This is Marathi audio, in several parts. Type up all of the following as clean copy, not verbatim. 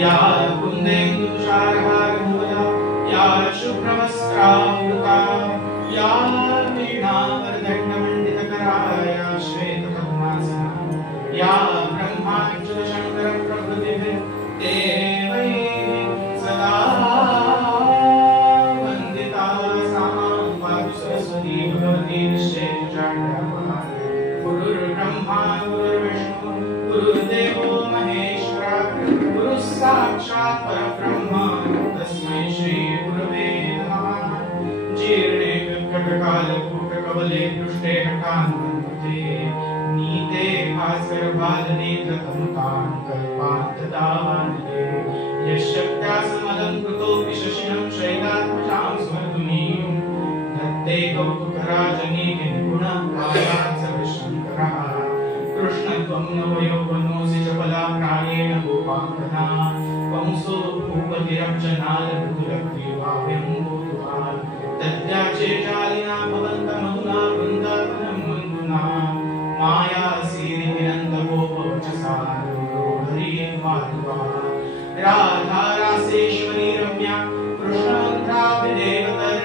या कुन्देन्दुशारहारमूला या शुभ्रवस्त्रावृता या वीणावरदण्डमण्डितकरा या श्वेतपद्मासना या ब्रह्माच्युतशङ्करप्रभृतिभिः देवैः सदा वन्दिता सा मां पातु सरस्वती भगवती निश्चेतचाण्डामा गुरुर्ब्रह्मा गुरुर्विष्णु गुरुर्देवो महेश्वरः गुरुः साक्षात् परब्रह्म तस्मै श्री गुरवे नमः। जीर्णे विकटकालकूटकवले पृष्ठे हठान्ते नीते भास्करबालनेत्रतमुतान् कल्पान्तदावान्ते यशक्त्या समलङ्कृतोऽपि शशिनं शैलात्मजां स्मर्तुमीं दत्ते कौतुकराजनीतिं गुणकायात् सविशङ्करः कृष्णत्वं नवयौवनोऽसि चपलाप्रायेण गोपाङ्गना वंसो भूपतिरब्जनालमृदुलग्रीवाभ्यं भूतुवान् तद्याचे जालिना भवन्तमधुना वृन्दावनं मन्दुना मायासीरिहिरन्तगोपवचसारो हरिः माधवा राधा रासेश्वरी रम्या कृष्णमन्त्राभिदेवतर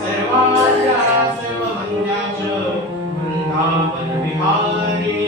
सर्वाद्या सर्ववन्द्या च वृन्दावन विहारिणी।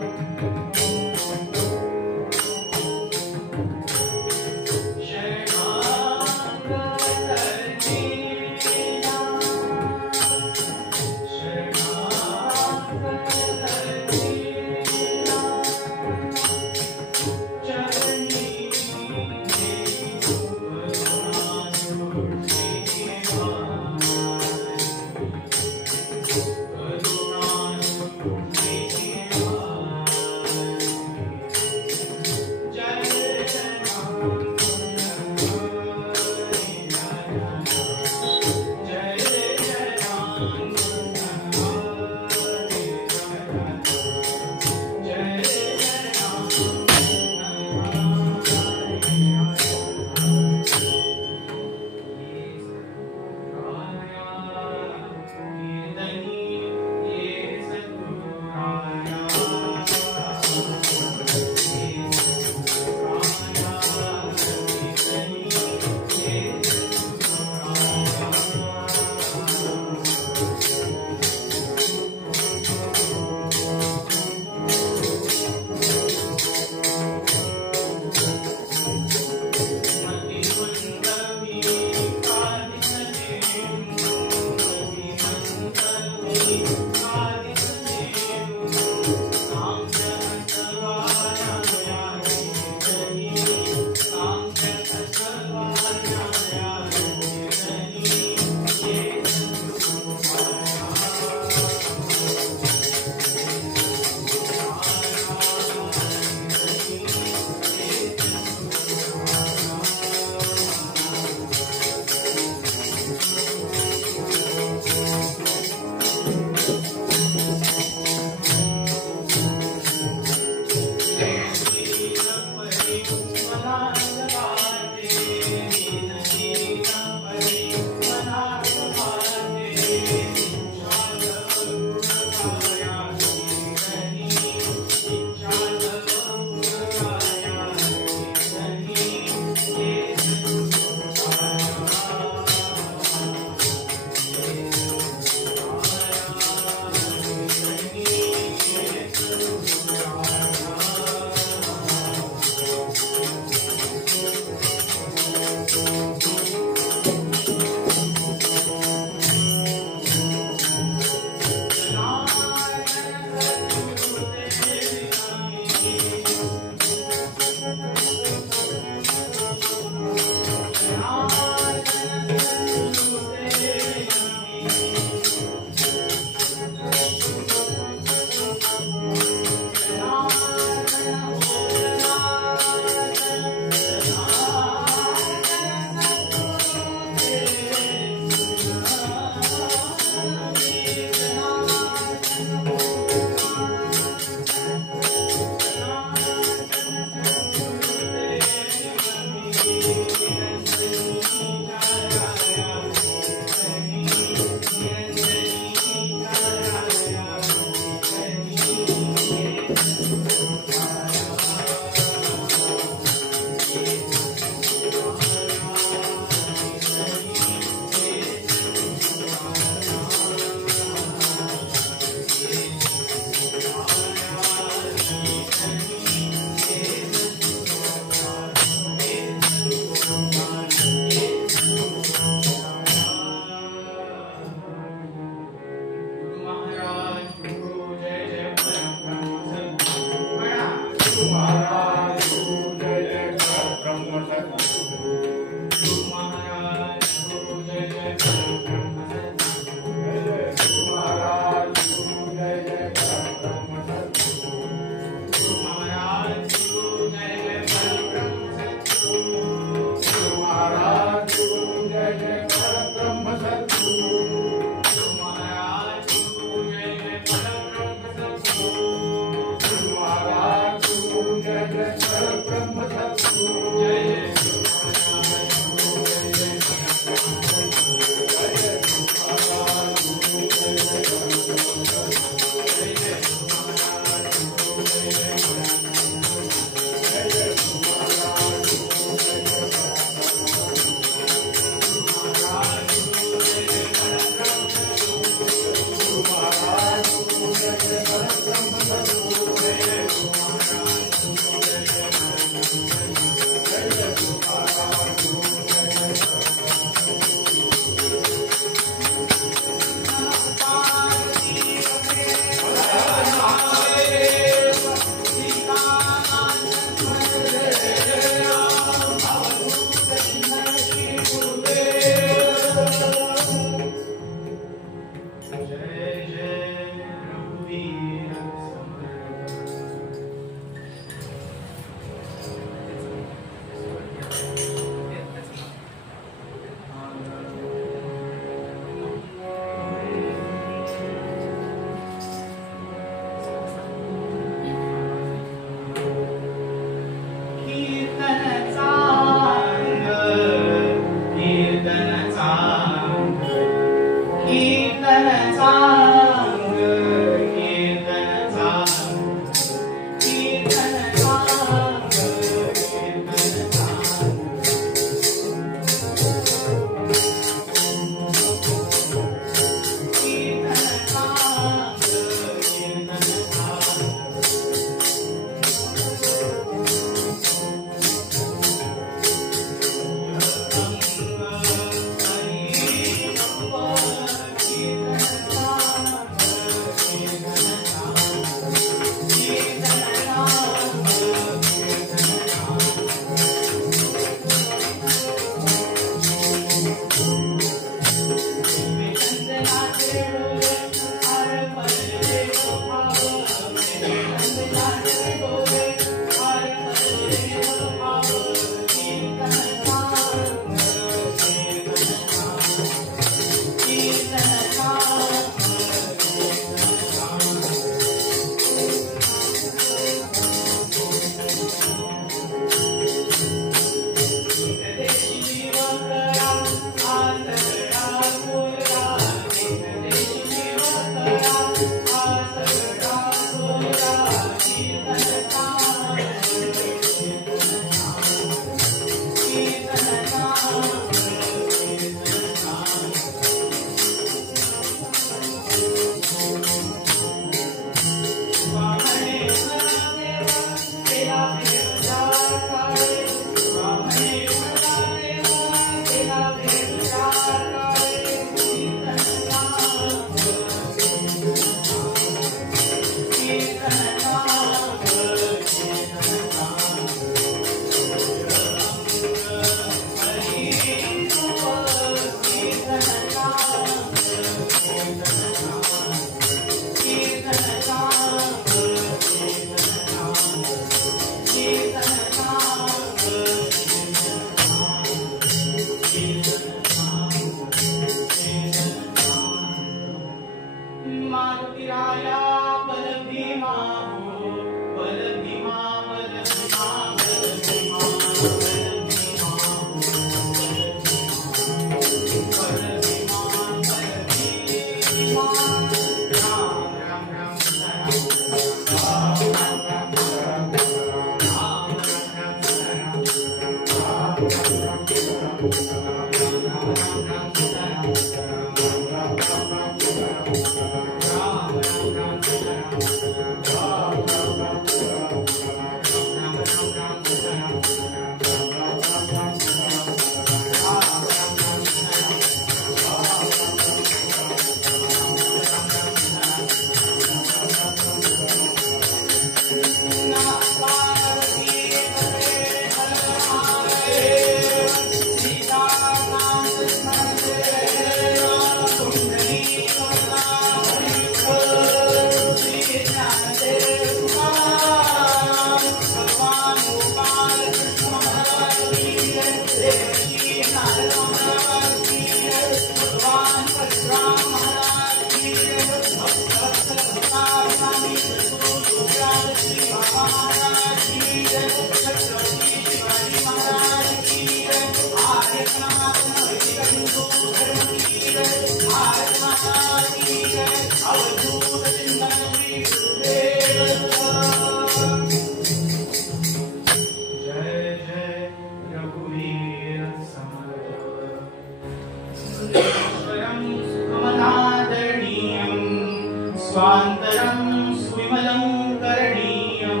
स्वान्तरं सुविमलं करणीयं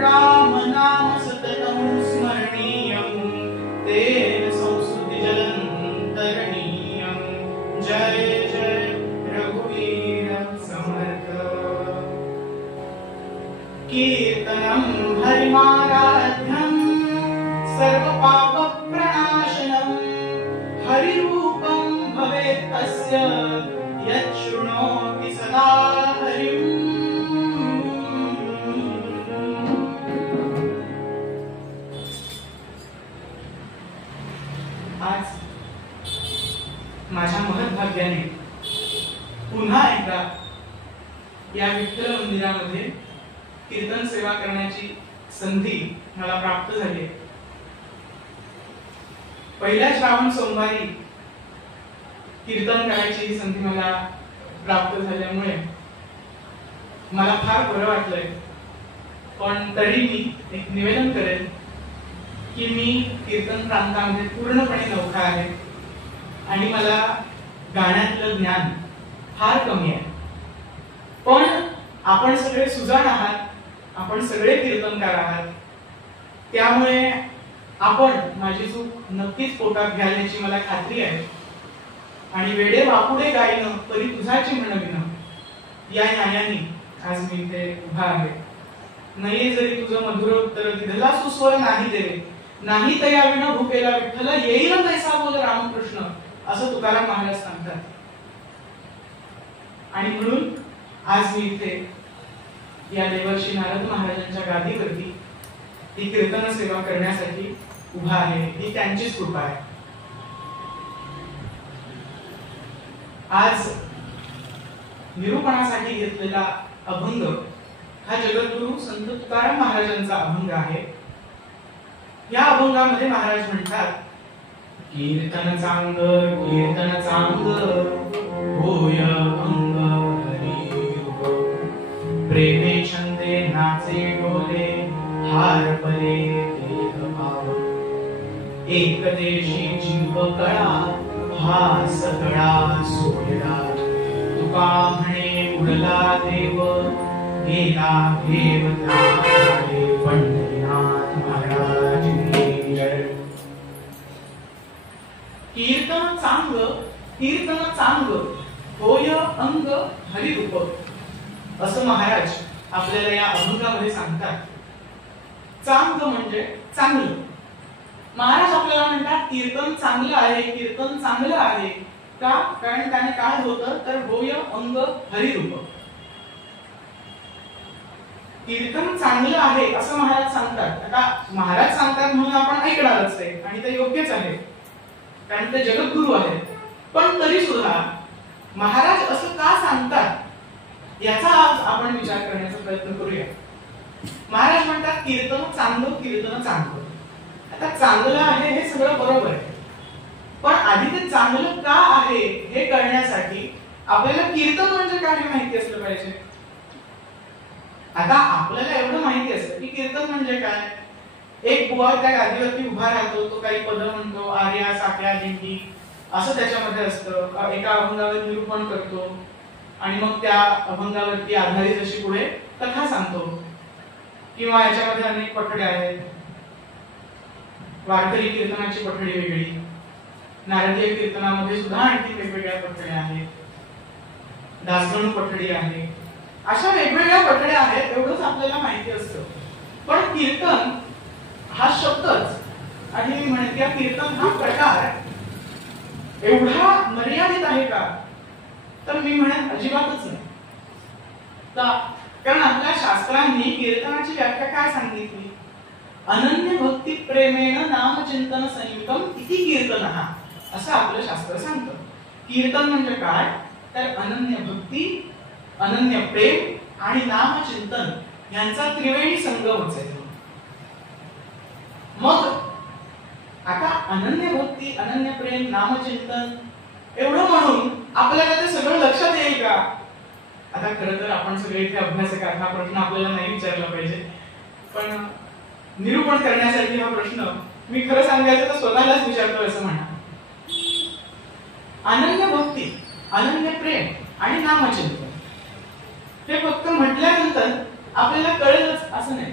राम नाम सततं स्मरणीयं तेन संस्तुतिजलं तरणीयं जय जय रघुवीर समर्थ कीर्तनं हरिमाराध्यं सर्वपापप्रणाशनं हरिरूपं भवेत् तस्य यच्छृणोति सदा हरिम्। आज माझ्या महत्भाग्याने पुन्हा एकदा या विठ्ठल मंदिरामध्ये कीर्तन सेवा करण्याची संधी मला प्राप्त झाली आहे। पहिल्या श्रावण सोमवारी कीर्तन करायची ही संधी मला प्राप्त झाल्यामुळे मला फार बरं वाटलंय। पण तरी मी एक निवेदन करेन की मी कीर्तन प्रांतामध्ये पूर्णपणे नवखा आहे आणि मला गाण्यातलं ज्ञान फार कमी आहे। पण आपण सगळे सुजाण आहात, आपण सगळे कीर्तनकार आहात, त्यामुळे आपण माझी चूक नक्कीच पोटात घ्याल याची मला खात्री आहे। आणि वेडे वापुडे गायन तरी तुझाची म्हणविन या न्यायाने आज मी इथे उभा आहे। नये जरी तुझं मधुर उत्तर दिधला सुस्वर नाही देवे, नाही तया विना भूकेला विठ्ठल येईल तैसा बोल रामकृष्ण असं तुकाराम महाराज सांगतात। आणि म्हणून आज मी इथे या देवर्षी नारद महाराजांच्या गादीवरती ही कीर्तन सेवा करण्यासाठी उभा आहे। ही त्यांचीच कृपा आहे। आज निरूपणासाठी घेतलेला अभंग हा जगद्गुरु संत तुकाराम महाराजांचा अभंग आहे। या अभंगामध्ये महाराज म्हणतात, कीर्तन चांग होय अंग हरी रूप, प्रेमे छंदे नाचे डोले हार परे देह भाव, एक देशी जीव कळा हा सगळा सोहळा, तुका म्हणे उडला देव गेला देव धारे, पंढरीनाथ महाराज की जय। कीर्तन चांग होय अंग हरिरूप असं महाराज आपल्याला या अभंगामध्ये सांगतात। चांग म्हणजे चांगलं। महाराज आपल्याला म्हणतात कीर्तन चांगलं आहे, कीर्तन चांगलं आहे का? कारण त्याने काय होतं तर होय अंग हरिरूप, कीर्तन चांगलं आहे असं महाराज सांगतात। आता महाराज सांगतात म्हणून आपण ऐकणारच आहे आणि ते योग्यच आहे कारण ते जगद्गुरु आहेत। पण तरी सुद्धा महाराज असं का सांगतात याचा आज आपण विचार करण्याचा प्रयत्न करूया। महाराज म्हणतात कीर्तन चांगलं। आता आता चांगलं आहे हे सगळं बरोबर आहे, पण आधी ते चांगलं का आहे हे कळण्यासाठी आपल्याला कीर्तन म्हणजे काय हे माहिती असलं पाहिजे. आता आपल्याला एवढं माहिती असतं की कीर्तन म्हणजे काय. एक बुवा त्या गादीवरती उभा राहतो, तो काही पद म्हणतो, आर्या साक्या दिंडी असं त्याच्यामध्ये असतं. एका अभंगावर निरूपण करतो आणि मग त्या अभंगावरती आधारित अशी पुढे कथा सांगतो. किंवा याच्यामध्ये अनेक पठडे आहेत. वारकरी कीर्तनाची पठडी वेगळी, नारदीय कीर्तनामध्ये सुद्धा आणखी वेगवेगळ्या पठड्या आहेत, दासगणू पठडी आहे, अशा वेगवेगळ्या पठड्या आहेत. एवढंच आपल्याला माहिती असतं. पण कीर्तन हा शब्दच आणि मी म्हणते की कीर्तन हा प्रकार एवढा मर्यादित आहे का, तर मी म्हणेन अजिबातच नाही. कारण आपल्या शास्त्रांनी कीर्तनाची व्याख्या काय सांगितली. अनन्य भक्ती प्रेमेण नामचिंतन संयुक्तम इति कीर्तनः असं आपलं शास्त्र सांगतं. कीर्तन म्हणजे काय, तर अनन्य भक्ती, अनन्य प्रेम आणि नामचिंतन यांचा त्रिवेणी संगमच आहे. मग आता अनन्य भक्ती, अनन्य प्रेम, नामचिंतन एवढं म्हणून आपल्याला ते सगळं लक्षात येईल का. आता खरं तर आपण सगळे इथे अभ्यासक आहात, हा प्रश्न आपल्याला नाही विचारला पाहिजे, पण निरूपण करण्यासाठी हा प्रश्न मी खरं सांगायचं तर स्वतःलाच विचारतोय असं म्हणा. अनन्य भक्ती, अनन्य प्रेम आणि नामचिंतन हे फक्त म्हटल्यानंतर आपल्याला कळेलच असं नाही.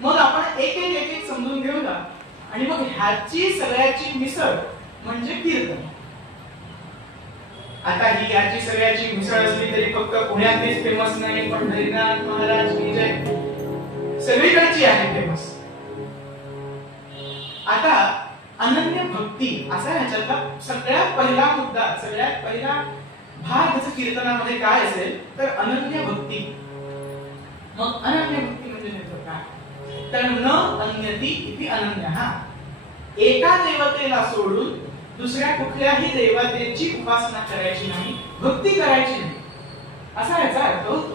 मग आपण एक एक एक एक समजून घेऊया आणि मग ह्याची सगळ्याची मिसळ म्हणजे कीर्तन. आता ही याची सगळ्याची मिसळ असली तरी फक्त पुण्यातलीच फेमस नाही, पण हरिनाथ महाराज की जय सगळीकडची आहे फेमस. आता अनन्य भक्ती असा ह्याच्यातला सगळ्यात पहिला मुद्दा, सगळ्यात पहिला भाग त्याच्या कीर्तनामध्ये काय असेल तर अनन्य भक्ती. मग अनन्य भक्ती म्हणजे नेमकं काय, तर न अन्यती इति अनन्यः, एका देवतेला सोडून दुसऱ्या कुठल्याही देवतेची उपासना करायची नाही, भक्ती करायची नाही असा याचा अर्थ होतो.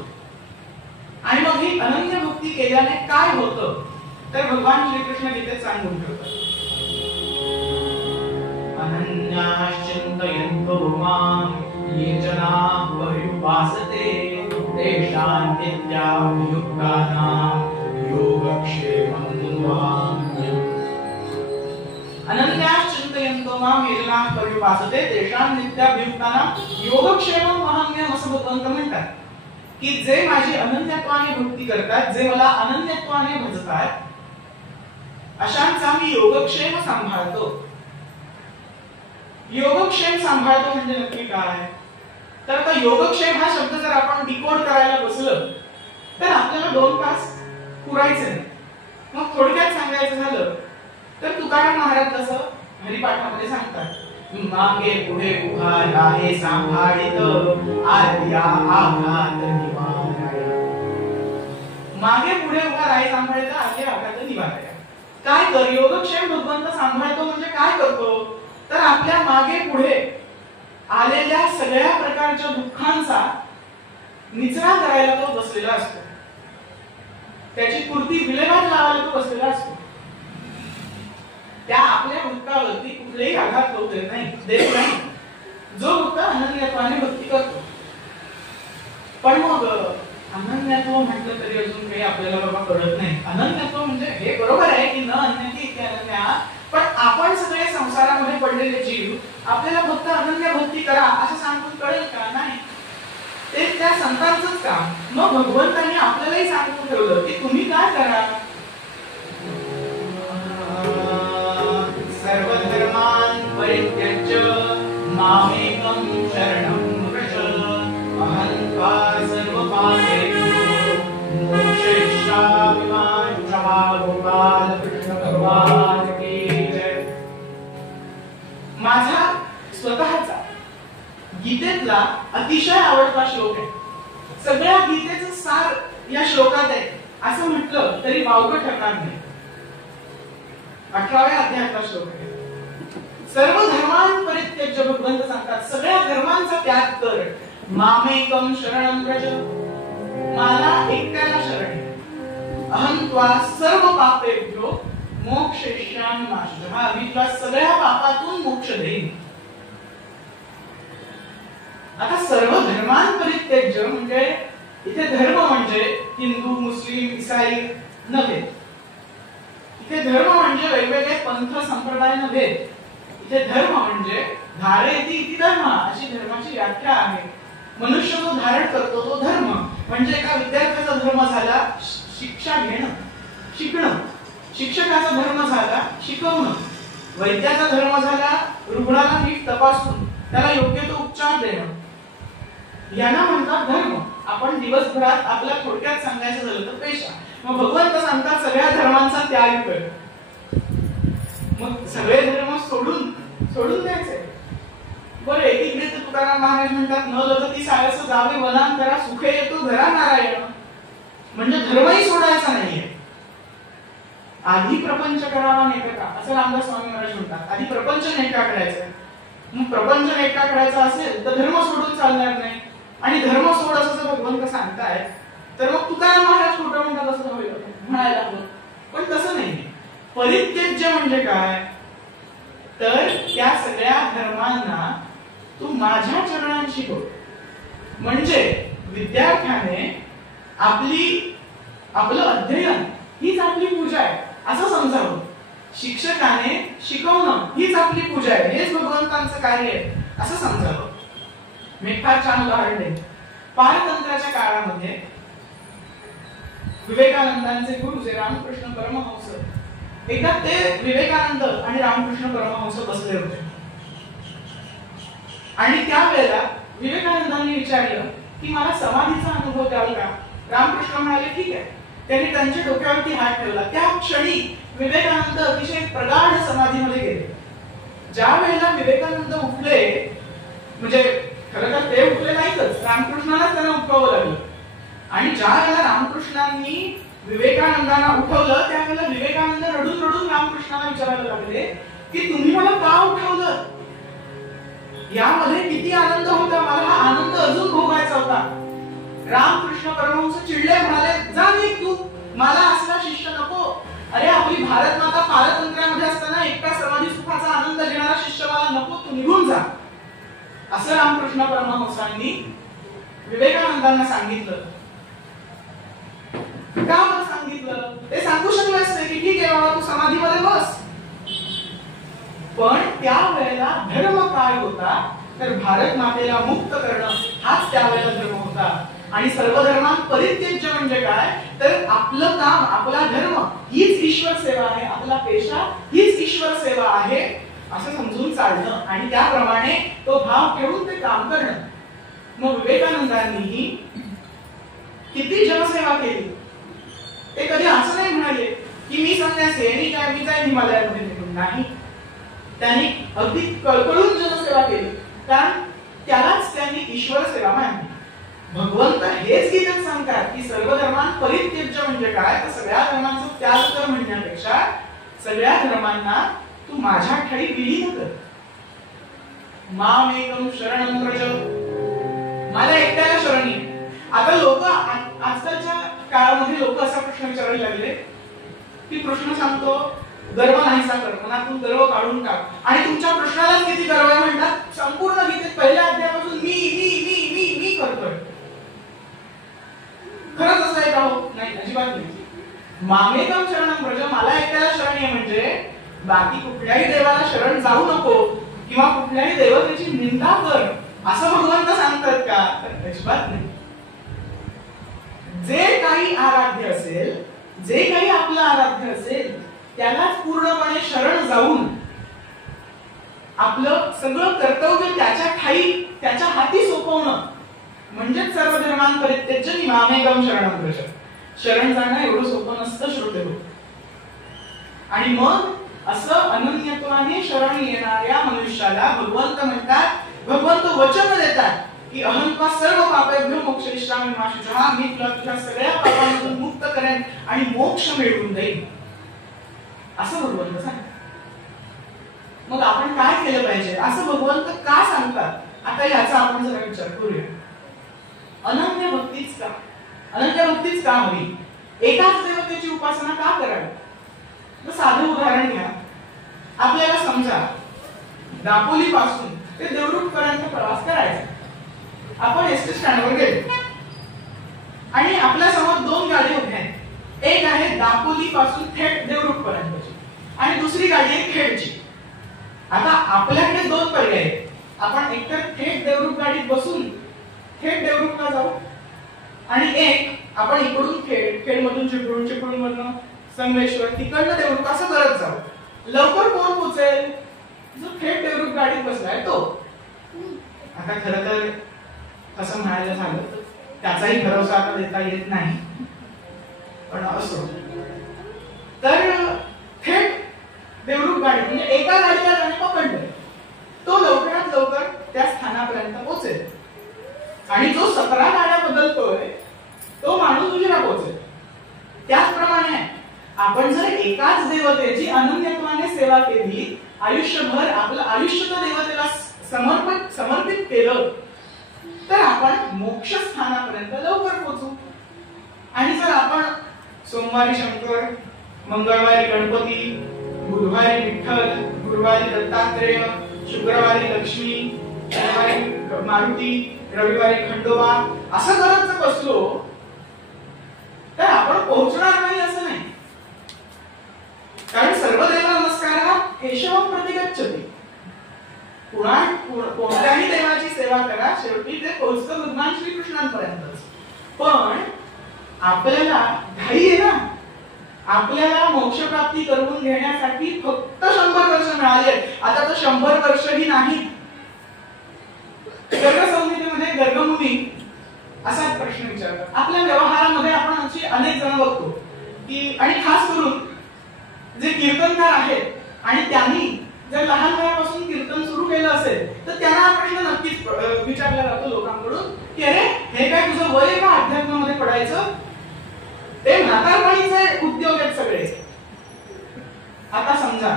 आणि मग ही अनन्य भक्ती केल्याने काय होतं तर भगवान श्रीकृष्ण गीतेत सांगून ठेवतात. अनन्याश्चिन्तयन्तो मां ये जनाः पर्युपासते तेषां नित्याभियुक्तानां योगक्षेमं वहाम्यहम्. अनन्याश्चिन्तयन्तो मां ये जनाः पर्युपासते तेषां नित्याभियुक्तानां योगक्षेमं वहाम्यहम् असं भगवंत म्हणतात की जे माझी अनन्यत्वाने भक्ती करतात, जे मला अनन्यत्वाने भजतात, अशांचा मी योगक्षेम सांभाळतो. योगक्षेम सांभाळतो म्हणजे नक्की काय, तर आता योगक्षेम हा शब्द जर आपण डिकोड करायला बसलं तर आपल्याला 2 तास पुरायचे नाही. मग थोडक्यात सांगायचं झालं तर तुकाराम महाराज जसं हरिपाठामध्ये सांगतात, मागे पुढे उभा आहे सांभाळित आद्या आघात निवाराय. मागे पुढे उभा आहे सांभाळित आद्या आघात निवाराय. काय कर योगक्षेम भगवंत सांभाळतो म्हणजे काय करतो तर आपल्या मागे पुढे आलेल्या सगळ्या प्रकारच्या दुःखांचा निचरा करायला तो बसलेला असतो, त्याची पूर्ती विल्हेवाट लावायला तो बसलेला असतो. त्या आपल्या भक्तावरती कुठलेही आघात होऊ देत नाही जो भक्त अनन्यत्वाने भक्ती करतो. पण मग अनन्यत्व म्हटलं तरी अजून काही आपल्याला बाबा कळत नाही. अनन्यत्व म्हणजे हे बरोबर आहे की न अन्यती इथे अनन्या, पण आपण सगळे संसारामध्ये पडलेले जीव आपल्याला फक्त अनन्य भक्ती करा असं सांगून कळेल का, नाही. ते त्या संतांचंच काम. मग भगवंतांनी आपल्यालाही सांगून ठेवलं की तुम्ही काय करा, सर्वधर्मान् परित्यज्य मामेकं शरणं व्रज अहं त्वा सर्वपापेभ्यो मोक्षयिष्यामि मा शुचः. गोपाल कृष्ण भगवान की जय. माझा स्वतःचा गीतेतला अतिशय आवडता श्लोक आहे. सगळ्या गीतेचं सार या श्लोकात आहे असं म्हटलं तरी वावगं ठरणार नाही. 18व्या अध्यायातला श्लोक आहे. सर्व धर्मान् परित्यज्य भगवंत सांगतात सगळ्या धर्मांचा त्याग कर. मामेकं शरणं व्रज, मला एकट्याला शरण. अहं त्वा सर्व पापेभ्यो मोक्षयिष्यामि मा शुचः, मी तुला सगळ्या पापातून मोक्ष देईन. आता सर्व धर्मान परित्यज्य म्हणजे इथे धर्म म्हणजे हिंदू, मुस्लिम, इसाई नव्हे. इथे धर्म म्हणजे वेगवेगळे पंथ संप्रदाय नव्हे. इथे धर्म म्हणजे धारयति इति धर्म अशी धर्माची व्याख्या आहे. मनुष्य जो धारण करतो तो धर्म म्हणजे एका विद्यार्थ्याचा धर्म झाला शिक्षा घेणं, शिकणं. शिक्षकाचा धर्म झाला शिकवणं. वैद्याचा धर्म झाला रुग्णाला नीट तपासून त्याला योग्य तो उपचार देणं. यांना म्हणतात धर्म. आपण दिवसभरात आपल्या थोडक्यात सांगायचं झालं तर पेशा. मग भगवंत सांगतात सगळ्या धर्मांचा त्याग कर. मग सगळे धर्म सोडून द्यायचे. बरं, एकीकडे तर तुकाराम महाराज म्हणतात न लगती सायस जावे वनांतरा सुखे येतो घरा नारायण. म्हणजे धर्मही सोडायचा नाहीये. आधी प्रपंच करावा नेटका असं रामदास स्वामी महाराज म्हणतात. आधी प्रपंच नेटका करायचा. मग प्रपंच नेटका करायचा असेल तर धर्म सोडून चालणार नाही. आणि धर्म सोड असं जर भगवंत सांगतायत तर मग तुकाराम महाराज खोटं म्हणतात असं म्हणायला हवं. पण तसं नाही. परित्यज्य म्हणजे काय तर त्या सगळ्या धर्मांना तू माझ्या चरणांत शिकव. म्हणजे विद्यार्थ्याने आपलं अध्ययन हीच आपली पूजा आहे असं समजावं. शिक्षकाने शिकवणं हीच आपली पूजा आहे, हेच भगवंतांचं कार्य आहे असं समजावं. मी फार छान उदाहरण देईन. पारतंत्र्याच्या काळामध्ये विवेकानंदांचे गुरु जे रामकृष्ण परमहंस, एकदा ते विवेकानंद आणि रामकृष्ण परमहंस बसले होते. आणि त्यावेळेला विवेकानंदांनी विचारलं की मला समाधीचा अनुभव द्याल का. रामकृष्ण म्हणाले ठीक आहे. त्यांनी त्यांच्या डोक्यावरती हात ठेवला. त्या क्षणी विवेकानंद अतिशय प्रगाढ समाधीमध्ये गेले. ज्या वेळेला विवेकानंद उठले, म्हणजे खरं तर ते उठले नाहीतच, रामकृष्णालाच त्यांना उठवावं लागलं. आणि ज्या वेळेला रामकृष्णांनी विवेकानंदांना उठवलं त्यावेळेला विवेकानंद रडून रडून रामकृष्णाला विचारायला लागले की तुम्ही मला का उठवलं. यामध्ये किती आनंद होता, मला हा आनंद अजून भोगायचा होता. रामकृष्ण परमहंस चिडले, म्हणाले जा निघ तू, मला असला शिष्य नको. अरे आपली भारत माता पारतंत्र्यामध्ये असताना एकटा समाधी सुखाचा आनंद घेणारा शिष्य मला नको, तू निघून जा असं रामकृष्ण परमहंसांनी विवेकानंदांना सांगितलं. का बरं सांगितलं. ते सांगू शकले असते की ठीक आहे बाबा तू समाधीमध्ये बस. पण त्या वेळेला धर्म काय होता तर भारत मातेला मुक्त करणं हाच त्यावेळेला धर्म होता. आणि सर्व धर्मांत परित्यज्य म्हणजे काय तर आपलं काम, आपला धर्म हीच ईश्वर सेवा आहे, आपला पेशा हीच ईश्वर सेवा आहे असं समजून चालणं आणि त्याप्रमाणे तो भाव ठेवून ते काम करणं. मग विवेकानंदांनी किती जनसेवा केली. ते कधी असं नाही म्हणाले की मी संन्यासी आहे, मी काय हिमालयामध्ये निघून नाही. त्यांनी अगदी कळकळून जनसेवा केली, कारण त्यालाच त्यांनी ईश्वर सेवा मानली. भगवंत हेच गीतेत सांगतात की सर्व धर्मांत परित्यज्य म्हणजे काय तर सगळ्या धर्मांचा त्याग कर म्हणण्यापेक्षा सगळ्या धर्मांना तू माझ्या ठाई विलीन कर. मामेकं शरणं व्रज, मला एकट्याला शरण ये. आता लोक आजकालच्या काळामध्ये लोक असा प्रश्न विचारायला लागले की प्रश्न सांगतो गर्व नाहीसा कर, मनातून गर्व काढून टाक. आणि तुमच्या प्रश्नालाच किती गर्व आहे म्हणतात. संपूर्ण गीतेत पहिल्या अध्यायापासून मी मी मी मी मी करतोय. खरंच असं आहे का हो? नाही, अजिबात नाही. मामेकं शरणं व्रज, मला एकट्याला शरण ये म्हणजे बाकी कुठल्याही देवाला शरण जाऊ नको किंवा कुठल्याही देवतेची निंदा कर असं भगवंत सांगतात का तर अजिबात नाही. जे काही आराध्य असेल, जे काही आपलं आराध्य असेल त्यालाच पूर्णपणे शरण जाऊन आपलं सगळं कर्तव्य त्याच्या ठाई त्याच्या हाती सोपवणं म्हणजेच सर्व धर्मांत परित्यज्य मामेकं शरणं व्रज. शरण जाणं एवढं सोपं नसतं श्रोते हो. आणि मग असं अनन्यत्वाने शरण येणाऱ्या मनुष्याला भगवंत म्हणतात, भगवंत वचन देतात की अहंत्वा सर्व पापेभ्यो मोक्षयिष्यामि मा शुचः, मी तुला तुझ्या सगळ्या पापांपासून मुक्त करेन आणि मोक्ष मिळवून देईन असं भगवंत सांगतात. मग आपण काय केलं पाहिजे असं भगवंत का सांगतात आता याचा आपण जरा विचार करूया. अनन्य भक्तीच का, अनन्य भक्तीच का हवी, एकाच देवतेची उपासना का करावी. साधं आपल्याला समजा दापोली पासून ते देवरुख पर्यंत प्रवास करायचा. आपण एसटी स्टँडवर गेलो आणि आपल्या समोर दोन गाडी उभ्या आहेत. एक आहे दापोली पासून थेट देवरुख पर्यंतची आणि दुसरी गाडी आहे खेडची. आता आपल्याकडे दोन पर्याय आहेत. आपण एकतर थेट देवरुख गाडीत बसून थेट देवरुखला जाऊ आणि एक आपण इकडून खेडमधून चिपळूण मधून संगमेश्वर तिकडनं देवरुख असं करत जाऊ. लवकर कोण पोहोचेल? जो थेट देवरुख गाडीत बसलाय तो. आता खरं तर असं म्हणायला झालं तर त्याचाही भरोसा आता देता येत नाही, पण असो. तर थेट देवरुख गाडी म्हणजे एका गाडीला त्याने पकडलं तो लवकरात लवकर त्या स्थानापर्यंत पोहोचेल आणि जो 17 गाड्या बदलतोय तो माणूस उशिरा पोहोचेल. त्याचप्रमाणे आपण जर एकाच देवतेची अनन्यत्वाने सेवा केली, आयुष्यभर आपलं आयुष्य त्या देवतेला समर्पित केलं तर आपण मोक्ष स्थानापर्यंत लवकर पोहोचू. आणि जर आपण सोमवारी शंकर, मंगळवारी गणपती, बुधवारी विठ्ठल, गुरुवारी दत्तात्रेय, शुक्रवारी लक्ष्मी, शनिवारी मारुती, रविवारी खंडोबा असं करत जर बसलो तर आपण पोहोचणार नाही असं नाही. कारण सर्व देव नमस्कार केशवम प्रतिगच्छति. कोणत्याही देवाची सेवा करा, शेवटी ते पोहोचतं भगवान श्रीकृष्णांपर्यंतच. पण आपल्याला घाई आहे ना, आपल्याला मोक्ष प्राप्ती करून घेण्यासाठी फक्त 100 वर्ष मिळाली. आता तर 100 वर्षही नाही. गर्गसंहितेमध्ये गर्गमुनी असा प्रश्न विचारतात. आपल्या व्यवहारामध्ये आपण अशी अनेक जण बघतो की, आणि खास करून जे कीर्तनकार आहेत आणि त्यांनी जर लहान वयापासून कीर्तन सुरू केलं असेल तर त्यांना हा प्रश्न नक्कीच विचारला जातो लोकांकडून की अरे हे काय तुझं वय का अध्यात्मामध्ये पडायचं? ते म्हातारपणीचे उद्योग आहेत सगळे. आता समजा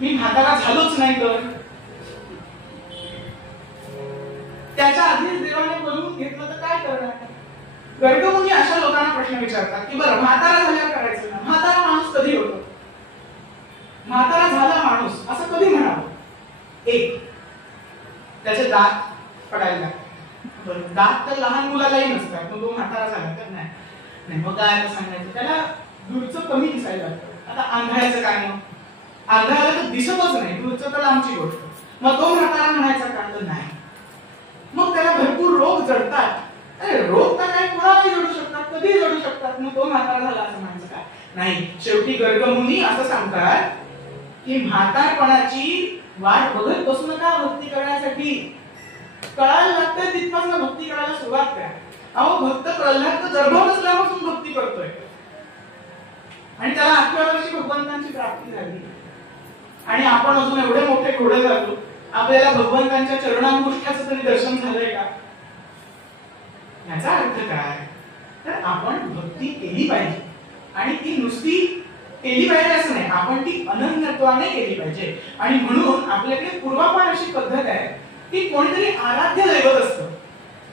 मी म्हातारा झालोच नाही तर त्याच्या आधीच देवाने बोलवून घेतलं तर काय करणार? गर्गमुनी अशा लोकांना प्रश्न विचारतात की बरं म्हातारा झाल्यावर करायचं ना? म्हातारा माणूस कधी होतो? म्हातारा झाला माणूस असं कधी म्हणावं? एक, त्याचे दात पडायला लागतात. दात तर लहान मुलालाही नसतात, मग तो म्हातारा झाला तर नाही. मग काय सांगायचं? त्याला दूरचं कमी दिसायला लागतं. आता आंधळ्याचं काय? मग आंधळ्याला तर दिसतच नाही, दूरचं तर लांबची गोष्ट. मग तो म्हातारा म्हणायचा का? तर नाही. मग त्याला भरपूर रोग जडतात. अरे रोग तर काय कोणालाही जडू शकतात, कधी जडू शकतात, मग तो म्हातारा झाला असं म्हणायचं काय? नाही. शेवटी गर्गमुनी असं सांगतात की म्हातारपणाची वाट बघत बसू नका भक्ती करण्यासाठी. कळायला लागतं तिथपासून भक्ती करायला सुरुवात करा. अहो भक्त प्रल्हाद तर गर्भात असल्यापासून भक्ती करतोय आणि त्याला 8व्या वर्षी भगवंतांची प्राप्ती झाली. आणि आपण अजून एवढे मोठे घोडे झालो, आपल्याला भगवंतांच्या चरणांमुष्ठाचं तरी दर्शन झालंय का? याचा अर्थ काय? तर आपण भक्ती केली पाहिजे आणि ती नुसती केली पाहिजे असं नाही, आपण ती अनन्यत्वाने केली पाहिजे. आणि म्हणून आपल्याकडे पूर्वापार अशी पद्धत आहे की कोणीतरी आराध्य दैवत असतं.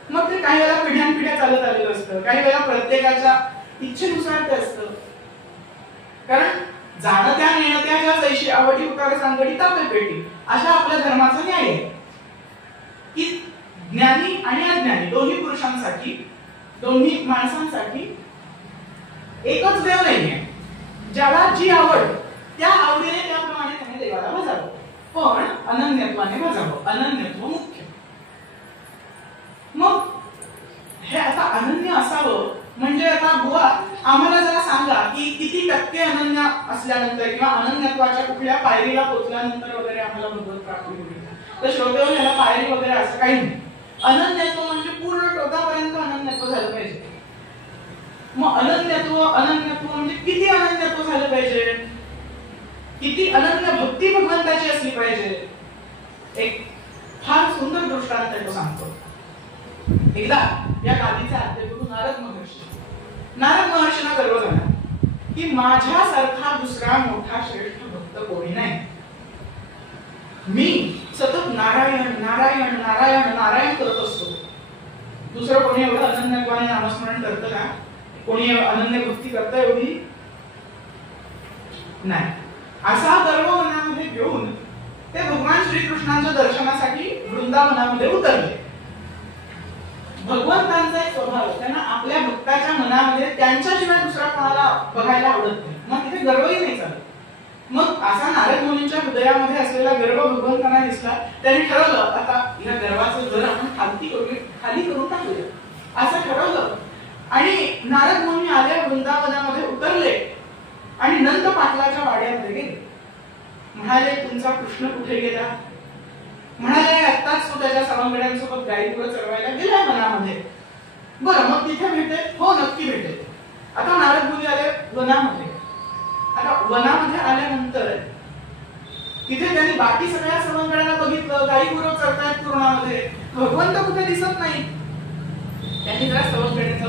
मग ते काही वेळा पिढ्यानपिढ्या चालत आलेलं असतं, काही वेळा प्रत्येकाच्या इच्छेनुसार ते असतं. कारण जाणत्या नेणत्याच्या जैशी आवडी उतार सांगडी तापे पेटी अशा आपल्या धर्माचा न्याय आहे की ज्ञानी आणि अज्ञानी दोन्ही पुरुषांसाठी, दोन्ही माणसांसाठी एकच देव नाहीये. ज्याला जी आवड त्या आवडीने त्याप्रमाणे त्याने देवाला भजावं, पण अनन्यत्वाने भजावं. अनन्यत्व मुख्य. मग हे आता अनन्य असावं म्हणजे आता बुवा आम्हाला जरा सांगा की किती टक्के अनन्य असल्यानंतर किंवा अनन्यत्वाच्या कुठल्या पायरीला पोहोचल्यानंतर वगैरे आम्हाला भगवत प्राप्ती होईल. तर श्रोतेहो याला पायरी वगैरे असं काही नाही. अनन्यत्व म्हणजे पूर्ण टोकापर्यंत अनन्यत्व झालं पाहिजे. मग अनन्यत्व म्हणजे किती अनन्यत्व झालं पाहिजे? किती अनन्य भक्ती भगवंताची असली पाहिजे? एक फार सुंदर दृष्टांत तो सांगतो. एकदा या गादीचे आद्यगुरु नारद महर्षींना गर्व झाला की माझ्यासारखा दुसरा मोठा श्रेष्ठ भक्त कोणी नाही. मी सतत नारायण नारायण नारायण नारायण करत असतो. दुसरं कोणी एवढं अनन्यत्वाने नामस्मरण करतं का? कोणी अनन्य भक्ती करतं एवढी? नाही. असा गर्व मनामध्ये घेऊन ते भगवान श्रीकृष्णांच्या दर्शनासाठी वृंदावनामध्ये उतरले. भगवंतांचा एक स्वभाव, त्यांना आपल्या भक्ताच्या मनामध्ये त्यांच्याशिवाय दुसरा कोणाला बघायला आवडत नाही, मग तिथे गर्वही नाही चालत. मग असा नारद मुनींच्या हृदयामध्ये असलेला गर्व भगवंतांना दिसला. त्यांनी ठरवलं आता या गर्वाचं जर आपण खाली करून टाकूया असं ठरवलं. आणि नारद मुनी आले, वृंदावनामध्ये उतरले आणि नंद पाटलाच्या वाड्यामध्ये गेले. म्हणाले तुमचा कृष्ण कुठे गेला? म्हणाले आत्ताच तो त्याच्या सवंगड्यांसोबत गायीपुढे चढवायला गेलाय वनामध्ये. बरं मग तिथे भेटेल? हो नक्की भेटेल. आता नारद मुनी आले वनामध्ये. आता वनामध्ये आल्यानंतर तिथे त्यांनी बाकी सगळ्या सवंगड्यांना बघितलं, गायीपुढे चढतायत तृणामध्ये, भगवंत कुठे दिसत नाही. त्यांनी जरा सवंगड्यांच्या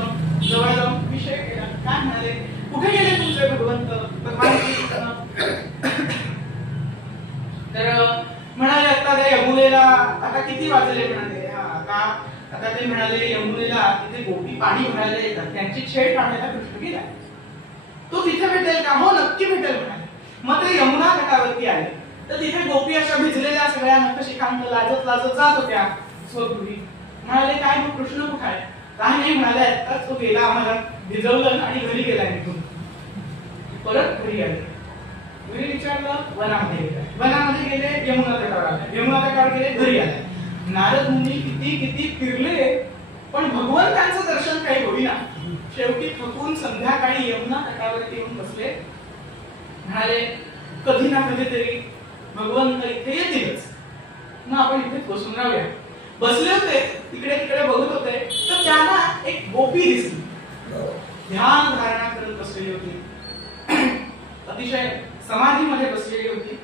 जवळ जाऊन विषय केला. काय म्हणाले, कुठे गेले तुमचे भगवंत? भगवान तर म्हणाले आता त्या यमुनेला, आता किती वाजले म्हणाले, आता ते म्हणाले यमुनेला तिथे गोपी पाणी भरायला येतात, त्यांची छेड काढायला कृष्ण गेला. तो तिथे भेटेल का? हो नक्की भेटेल म्हणाले. मग ते यमुना घाटावरती आले तर तिथे गोपी अशा भिजलेल्या सगळ्या नखशिखांत लाजत लाजत जात होत्या स्वगृही. म्हणाले काय मग कृष्ण कुठे आहे? काही नाही म्हणाले, आत्ताच तो गेला, आम्हाला भिजवलं आणि घरी गेला. निघून परत घरी आले. घरी विचारलं, वनामध्ये गेले. वनामध्ये गेले, यमुना तटावर आले. यमुना तटावर गेले, घरी आले. नारद मुनी किती किती फिरले पण भगवंतांचं दर्शन काही होईना. शेवटी थकून संध्याकाळी यमुना तटावरती येऊन बसले. म्हणाले कधी ना कधीतरी भगवंत इथे येतीलच, मग आपण इथे बसून राहूया. बसले होते, तिकडे तिकडे बघत होते तर त्यांना एक गोपी दिसली. ध्यान धारणा करत बसलेली होती, अतिशय समाधीमध्ये बसलेली होती.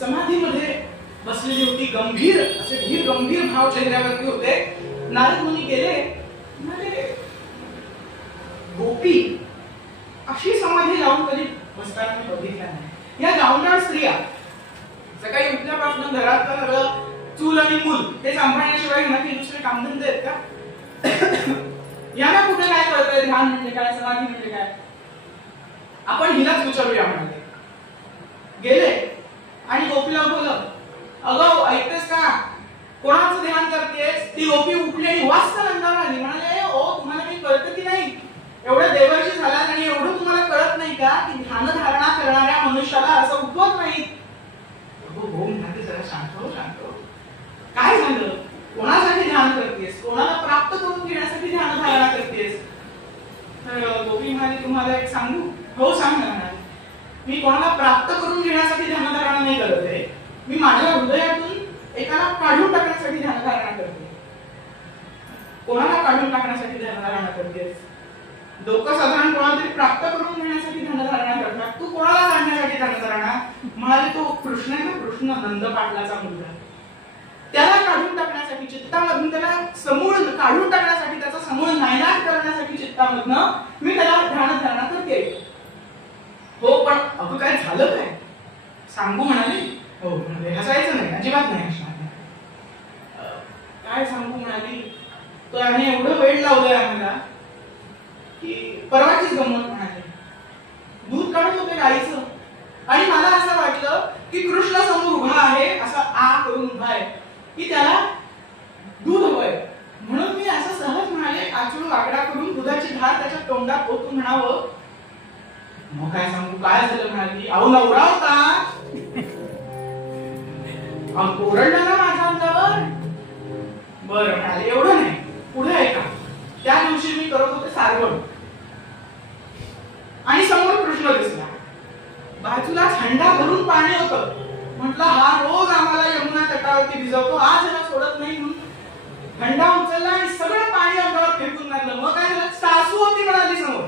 समाधीमध्ये बसलेली होती. गंभीर असे धीर गंभीर भाव चेहऱ्यावरती होते. नारद मुनी गेले, म्हणाले गोपी अशी समाधी लावून कधी बसताना मी बघितल्या नाही. या गावंढळ स्त्रिया सकाळी उठल्यापासून घरात सगळं चूल आणि मूल हे सांभाळण्याशिवाय नक्की दुसरे कामधंदे आहेत का? यांना कुठे काय कळतंय ध्यान म्हणजे काय, समाधी म्हणजे काय? आपण हिलाच विचारूया म्हणाले. गेले आणि गोपीला बोललं, अगं ऐकतेस का, कोणाचं ध्यान करतेस? ती गोपी उठली आणि वाजता नंतर आली. म्हणाले ओ तुम्हाला काही कळतं की नाही? एवढं देवर्षी झालात आणि एवढं तुम्हाला कळत नाही का की ध्यान धारणा करणाऱ्या मनुष्याला असं उठवत नाही? हो म्हणाले जरा शांत हो, शांत हो. काय झालं? कोणासाठी ध्यान करतेस? कोणाला प्राप्त करून घेण्यासाठी ध्यान धारणा करतेस? तर गोपी म्हणाली तुम्हाला एक सांगू? हो सांग ना. म्हणाले मी कोणाला प्राप्त करून घेण्यासाठी ध्यान धारणा नाही करत आहे, मी माझ्या हृदयातून एकाला काढून टाकण्यासाठी ध्यान धारणा करते. कोणाला काढून टाकण्यासाठी ध्यान धारणा करतेस? लोक साधारण कोणाला तरी प्राप्त करून घेण्यासाठी ध्यान धारणा करतात, तू कोणाला काढण्यासाठी ध्यान धारणा? म्हणाले तो कृष्ण आहे ना, कृष्ण नंद पाटलाचा मुलगा, त्याला काढून टाकण्यासाठी चित्तामधून, त्याला समूळ काढून टाकण्यासाठी, त्याचा समूळ नायनाट करण्यासाठी चित्तामधनं मी त्याला ध्यान धारणा करते. हो पण अगं काय झालं काय सांगू? म्हणाले हो म्हणाले. हसायचं नाही, अजिबात नाही हसणार. काय सांगू म्हणाली, तो आम्ही एवढं वेळ लावलंय आम्हाला की परवाचीच गंमत. म्हणाले दूध काढत होते गाईचं आणि मला असं वाटलं की कृष्ण समोर उभा आहे, असा आ करून उभा आहे की त्याला दूध हवंय, म्हणून मी असं सहज म्हणाले आचरून वाकडा करून दुधाची धार त्याच्या तोंडात ओतून म्हणावं. मग काय सांगू काय झालं? म्हणाली अहो नवरा होता, ओरडला ना माझ्या अंगावर. बरं म्हणाले एवढं नाही, पुढे ऐका. त्या दिवशी मी करत होते सारवण आणि समोर कृष्ण दिसला. बाजूला हंडा भरून पाणी होतं. म्हटलं हा रोज आम्हाला यमुना तटावरती भिजवतो, आज याला सोडत नाही म्हणून हंडा उचलला आणि सगळं पाणी अंगावर फेकून लागलं. मग काय झालं? सासू होती म्हणाली समोर.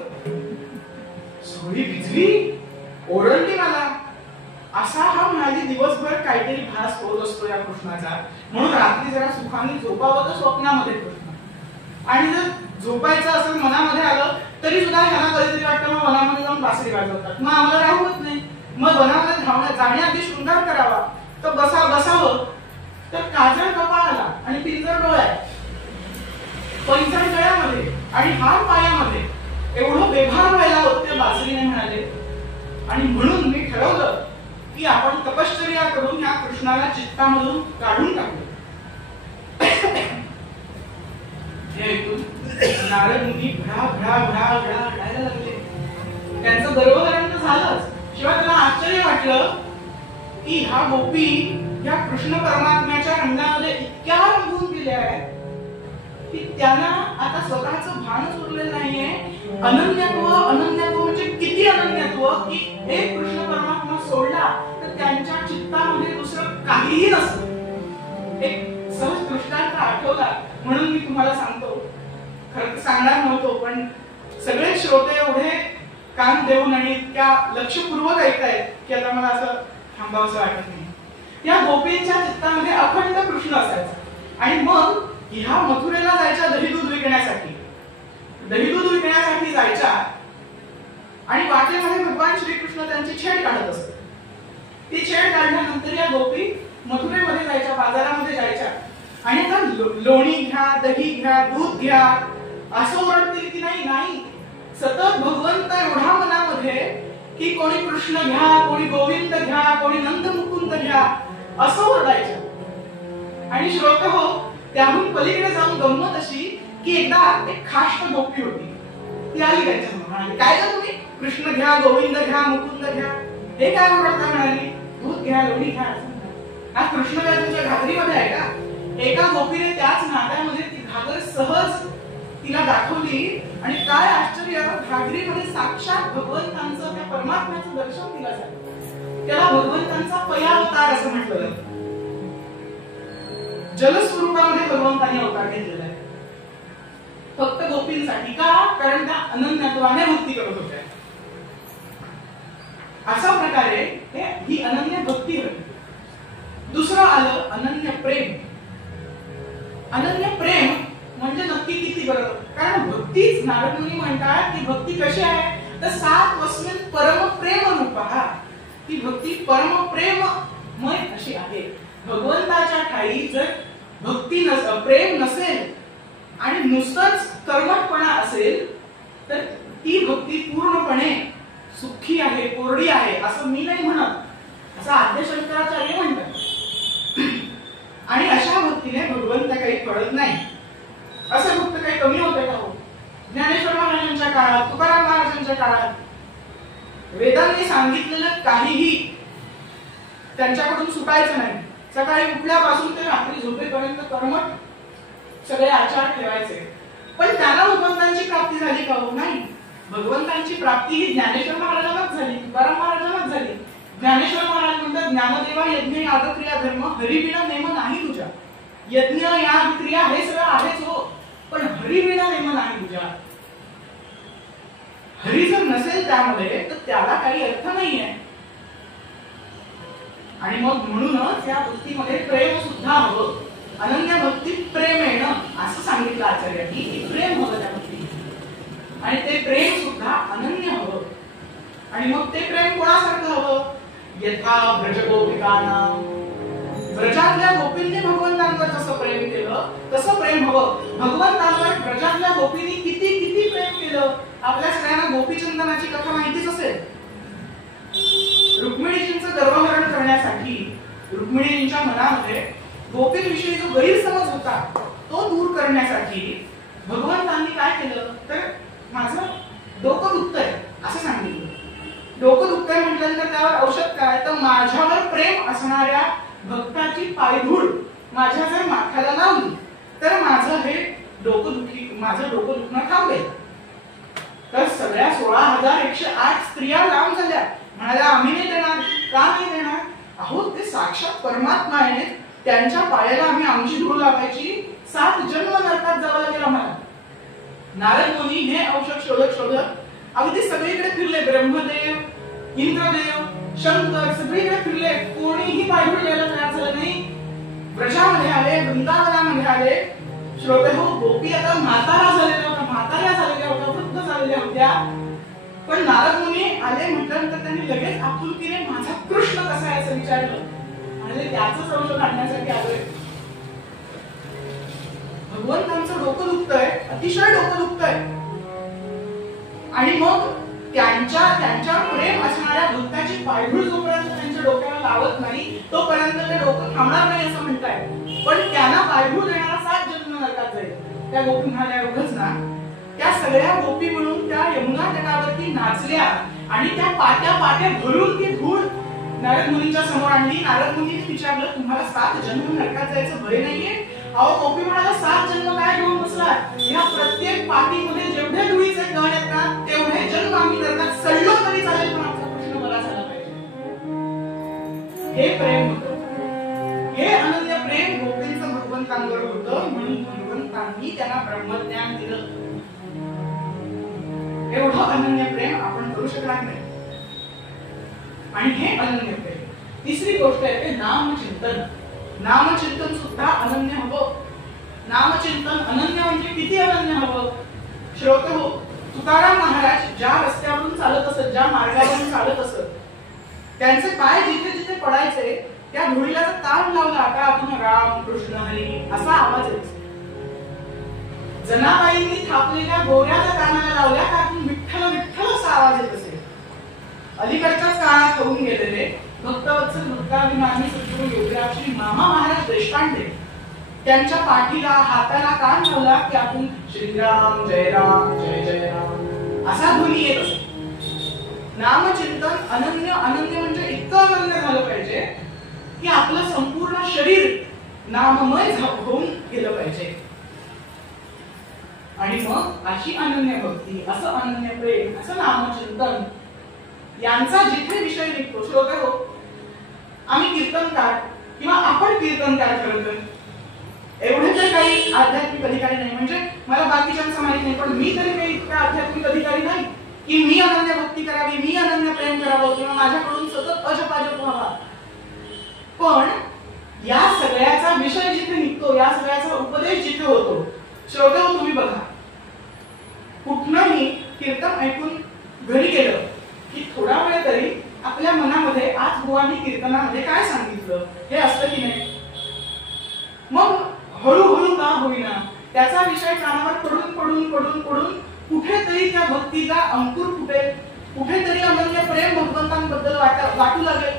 सगळी भिजली, ओरडली मला. असा हा म्हणाली दिवसभर काहीतरी भास होत असतो या कृष्णाचा, म्हणून रात्री जरा सुखाने झोपावं तर स्वप्नामध्ये कृष्ण. आणि जर झोपायचं असं मनामध्ये आलं तरी सुद्धा ह्यांना कधीतरी वाटतं मग वनामध्ये जाऊन बासरी वाजवतात, मग आम्हाला राहूच नाही. मग वनामध्ये जाण्याआधी शृंगार करावा, तर बसावं तर काजळ कपाळाला आणि पिंजर डोळ्यात, पैंजण गळ्यामध्ये आणि हार पायामध्ये एवढं बेभान व्हायला त्या बासरीने म्हणाले. आणि म्हणून मी ठरवलं की आपण तपश्चर्या करून या कृष्णाला चित्तामधून काढून टाकू. हे ऐकून नारद मुनी भडा भडा भडा भडा रडायला लागले. त्यांचं गर्वहरण तर झालंच, शिवाय त्यांना आश्चर्य वाटलं की ह्या गोपी या कृष्ण परमात्म्याच्या रंगामध्ये इतक्या रंगून गेल्या आहेत की त्यांना आता स्वतःचं भानच उरलेलं नाहीये. अनन्यत्व म्हणजे किती अनन्यत्व की एक कृष्ण परमात्मा सोडला तर त्यांच्या चित्तामध्ये दुसरं काहीही नसतं. एक सहज दृष्टांत आठवला म्हणून मी तुम्हाला सांगतो. खरं सांगणार नव्हतो, पण सगळे श्रोते एवढे कान देऊन आणि इतक्या लक्षपूर्वक ऐकतायत की आता मला असं थांबावंसं वाटत नाही. या गोपींच्या चित्तामध्ये अखंड कृष्ण असायचा. आणि मग ह्या मथुरेला जायच्या दहीदूध विकण्यासाठी जायच्या. आणि वाटेमध्ये भगवान श्रीकृष्ण त्यांची छेड काढत असत. ती छेड काढल्यानंतर या गोपी मथुरेमध्ये जायच्या, बाजारामध्ये जायच्या आणि आता लोणी घ्या, दही घ्या, दूध घ्या असं ओरडतील की नाही, सतत भगवंत एवढा मनामध्ये की कोणी कृष्ण घ्या, कोणी गोविंद घ्या, कोणी नंद मुकुंद घ्या असं ओरडायचं. आणि श्रोते हो, त्याहून पलीकडे जाऊन गंमत अशी की एकदा एक खाष्ट गोपी होती. ती आली त्यांच्या म्हणाली, काय का तुम्ही कृष्ण घ्या, गोविंद घ्या, मुकुंद घ्या, हे काय ओरडता? म्हणाली, दूध घ्या, लोणी घ्या. हा कृष्ण काय तुमच्या घागरीमध्ये आहे का? एका गोपीने त्याच नात्यामध्ये ती घागर सहज तिला दाखवली. आणि काय आश्चर्य, घागरीमध्ये साक्षात भगवंतांचं, त्या परमात्म्याचं दर्शन तिला झालं. त्याला भगवंतांचा पयावतार असं म्हटलं जातं. जलस्वरूपामध्ये भगवंतांनी अवतार घेतलेला आहे फक्त गोपींसाठी. का? कारण त्या अनन्यत्वाने भक्ती करत होत्या. अशा प्रकारे ही अनन्य भक्ती होती. दुसरं आलं अनन्य प्रेम. अनन्य प्रेम म्हणजे नक्की किती बरं? कारण भक्तीच नारद मुनी म्हणतात की भक्ती कशी आहे तर सात्वस्मिन् परम प्रेम रूपा. ती भक्ती परम प्रेममय अशी आहे. भगवंताच्या ठाई जर भक्ती प्रेम नसेल आणि नुसतंच कर्मठपणा असेल तर ती भक्ती पूर्णपणे सुखी आहे, कोरडी आहे असं मी नाही म्हणत, असं आद्य शंकराचार्य म्हणतात. आणि अशा भक्तीने भगवंत काही कळत नाही. असं भक्त काही कमी होते का? हो, ज्ञानेश्वर महाराजांच्या काळात, तुकाराम महाराजांच्या काळात वेदांनी सांगितलेलं काहीही त्यांच्याकडून सुटायचं नाही. सकाळी उठल्यापासून ते रात्री झोपेपर्यंत कर्मठ सगळे आचार ठेवायचे. पण त्यांना भगवंतांची प्राप्ती झाली का? हो, नाही. भगवंतांची प्राप्ती ही ज्ञानेश्वर महाराजांनाच झाली, तुकाराम महाराजांनाच झाली. ज्ञानेश्वर महाराज म्हणतात, ज्ञानदेवा यज्ञ याग क्रिया धर्म हरिविना नेम नाही तुझ्या. यज्ञ याग क्रिया हे सगळं आहेच हो, पण हरिविना नेम नाही तुझ्या. हरी जर नसेल त्यामध्ये तर त्याला काही अर्थ नाहीये. आणि मग म्हणूनच या भक्तीमध्ये प्रेम सुद्धा हवं. अनन्य भक्ती प्रेमेण असं सांगितलं आचार्यांनी की प्रेम हवं त्या भक्ती. आणि ते प्रेम सुद्धा अनन्य हवं. आणि मग ते प्रेम कोणासारखं हवं? यथा ब्रजगोपिकानां, ब्रजातल्या गोपींनी भगवंतांवर जसं प्रेम केलं तसं प्रेम हवं. भगवंतांवर ब्रजातल्या गोपींनी किती किती प्रेम केलं. आपल्या सगळ्यांना गोपीचंदनाची कथा माहितीच असेल. रुक्मिणीजींचं गर्वहरण करण्यासाठी, रुक्मिणीजींच्या मनामध्ये गोपींविषयी जो गैरसमज होता तो दूर करण्यासाठी भगवंतांनी काय केलं तर माझं डोकं दुखतंय असं सांगितलं. डोकं दुखतंय म्हटल्यानंतर त्यावर औषध काय तर माझ्यावर प्रेम असणाऱ्या भक्ताची पायधूळ माझ्या जर माथ्याला लावली तर माझं डोकं दुखणं थांबेल. तर सगळ्या 16,108 स्त्रिया लांब झाल्या. म्हणाल्या आम्ही नाही देणार. का नाही देणार? अहो ते साक्षात परमात्मा आहे, त्यांच्या पायाला आम्ही आमची धूळ लावायची. 7 जन्म नरकात जावं लागेल आम्हाला. नारद मुनी हे औषध शोधत शोधत अगदी सगळीकडे फिरले. ब्रह्मदेव, इंद्रदेव, शंकर सगळीकडे फिरले. कोणीही पायधूळ द्यायला तयार झालं नाही. ब्रजामध्ये आले, वृंदावनामध्ये आले. श्रोते हो, गोपी आता म्हाताऱ्या झालेल्या होत्या, वृद्ध झालेल्या होत्या. पण नारद मुनी आले म्हटल्यानंतर त्यांनी लगेच आपुलकीने माझा कृष्ण कसा आहे असं विचारलं. म्हणजे त्याच औषध आणण्यासाठी आलोय. भगवंतांचं डोकं दुखतंय, अतिशय डोकं दुखतंय. आणि मग त्यांच्या प्रेम असणाऱ्या भक्ताची पायधूळ जोपर्यंत त्यांच्या डोक्याला लावत नाही तोपर्यंत ते डोकं थांबणार नाही असं म्हणताय. पण त्यांना पायधूळ देणारा 7 जन्म नरकात जाईल. त्या गोपी म्हणाल्या एवढंच ना, त्या सगळ्या गोपी म्हणून त्या यमुना तटावरती नाचल्या आणि त्या पाट्या भरून ती धूळ नारद मुनींच्या समोर आणली. नारद मुनींनी विचारलं, तुम्हाला 7 जन्म नरकात जायचं भय नाहीये? अहो गोपी म्हणाला, 7 जन्म काय घेऊन बसलात? या प्रत्येक पाटीमध्ये जेवढे धुळीचे कण आहेत ना तेवढे जन्म आम्ही नरकात सडलो तरी चालेल, पण आमचा कृष्ण बरा झाला पाहिजे. हे प्रेम होतं, हे अनन्य प्रेम गोपींचं भगवंतांवर होतं. म्हणून भगवंतांनी त्यांना ब्रह्मज्ञान दिलं. एवढं अनन्य प्रेम आपण करू शकणार नाही. आणि हे अनन्य प्रेम. तिसरी गोष्ट आहे ते नामचिंतन. नामचिंतन सुद्धा अनन्य हवं. नामचिंतन अनन्य म्हणजे किती अनन्य हवं? श्रोते हो, तुकाराम महाराज ज्या रस्त्यावरून चालत असत, ज्या मार्गावरून चालत असत, त्यांचे पाय जिथे जिथे पडायचे त्या धुळीला ताण लावला का आपण राम कृष्ण हरी असा आवाज यायचा. जनाबाईंनी थापलेल्या गोऱ्याच्या कानाला लावल्या का आपण विठ्ठल विठ्ठल असा आवाज येत असेल. अलीकडच्याच काळात होऊन गेलेले भक्तवत्सल भक्ताभिमानी सद्गुरू योगीराज श्री मामा महाराज देशपांडे त्यांच्या पाठीला हाताला कान लावला की आपण श्रीराम जय राम जय जय राम असा ध्वनी येत असे. नामचिंतन अनन्य अनन्य म्हणजे इतकं अनन्य झालं पाहिजे की आपलं संपूर्ण शरीर नाममय होऊन गेलं पाहिजे. आणि मग अशी अनन्य भक्ती, असं अनन्य प्रेम, असं नामचिंतन यांचा जिथे विषय निघतो. श्रोते हो, आम्ही कीर्तनकार किंवा आपण कीर्तनकार करतो, एवढे तर काही आध्यात्मिक अधिकारी नाही. म्हणजे मला बाकीच्यांचं माहित नाही, पण मी तरी काही इतका आध्यात्मिक अधिकारी नाही की मी अनन्य भक्ती करावी, मी अनन्य प्रेम करावं किंवा माझ्याकडून सतत अजपाजप व्हावा. पण या सगळ्याचा विषय जिथे निघतो, या सगळ्याचा उपदेश जिथे होतो, श्रोते हो तुम्ही बघा, कुठनंही कीर्तन ऐकून घरी गेलं की थोडा वेळ तरी आपल्या मनामध्ये आज बुवांनी कीर्तनामध्ये काय सांगितलं हे असतं की नाही. मग हळूहळू का होईना त्याचा विषय कानावर पडून पडून पडून पडून कुठेतरी त्या भक्तीचा अंकुर फुटेल, कुठेतरी अनन्य प्रेम भगवंतांबद्दल वाटू लागेल.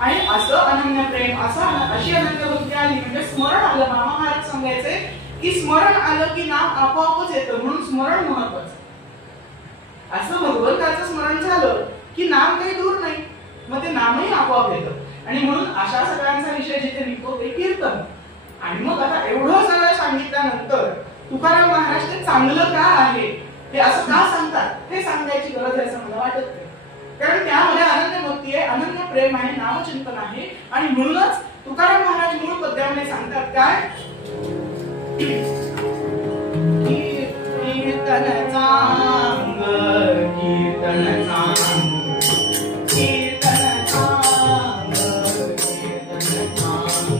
आणि असं अनन्य प्रेम, अशी अनन्य भक्ती आली म्हणजे स्मरण आलं. मामा महाराज सांगायचे की स्मरण आलं की नाम आपोआपच येतं, म्हणून स्मरण महत्वाचं. असं भगवंताचं स्मरण झालं की नाम काही दूर नाही, मग ते नामही आपोआप येतं. आणि म्हणून अशा सगळ्यांचा विषय जिथे निघतो ते कीर्तन. आणि मग आता एवढं सगळं सांगितल्यानंतर तुकाराम महाराज ते चांगलं का आहे, हे असं का सांगतात हे सांगायची गरज आहे असं मला वाटत नाही. कारण त्यामध्ये अनन्य भक्ती आहे, अनन्य प्रेम आहे, नामचिंतन आहे. आणि म्हणूनच तुकाराम महाराज मूळ पद्यामध्ये सांगतात काय, कीर्तन चांग कीर्तन चांग कीर्तन चांग कीर्तन चांग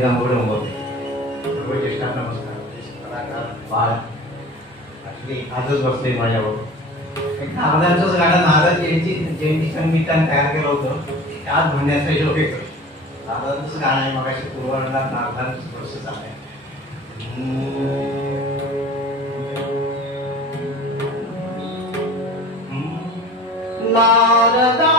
गांगोडे उंबवते सर्व ज्येष्ठांना नमस्कार. बाळ आजच बसले माझ्याबरोबर. नारदांचंच गाणं नारद जयंती संगीताने तयार केलं होतं, त्याच म्हणण्याचा योग येतो. नारदांचंच गाणं आहे, मगाशी पूर्ववर्णात नारदांचंच प्रोसेस आहे. नारदा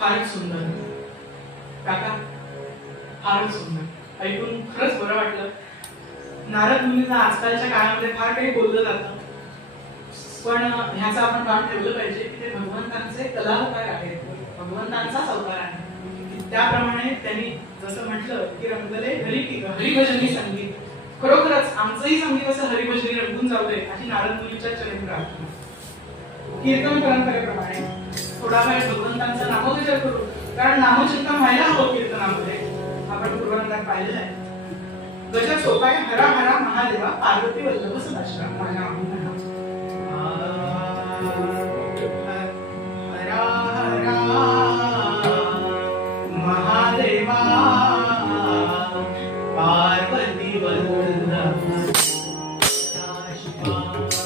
फारच सुंदर. काका फारच सुंदर, ऐकून खरंच बरं वाटलं. नारद मुनींना आजकालच्या काळामध्ये फार काही बोललं जातं, पण ह्याचं आपण भान ठेवलं पाहिजे की ते भगवंतांचे कलावतार आहेत, भगवंतांचाच अवतार आहे. त्याप्रमाणे त्यांनी जसं म्हटलं की रंगले हरिभजनी संगीत, खरोखरच आमचंही संगीत असं हरिभजनी रंगून जाऊ दे अशी नारद मुनीच्या चरणी प्रार्थना. कीर्तन परंपरेप्रमाणे थोडा वेळ भगवंतांचं नामोच्चार करू, कारण नामचिंतन व्हायला हवं कीर्तनामध्ये. आपण पूर्वरंगात पाहिलेलं आहे, गजर सोपाय हरा हरा महादेवा पार्वती वल्लभ सदाशिव माझ्या हरा हरा महादेवा पार्वती वल्लभ सदाशिव हरा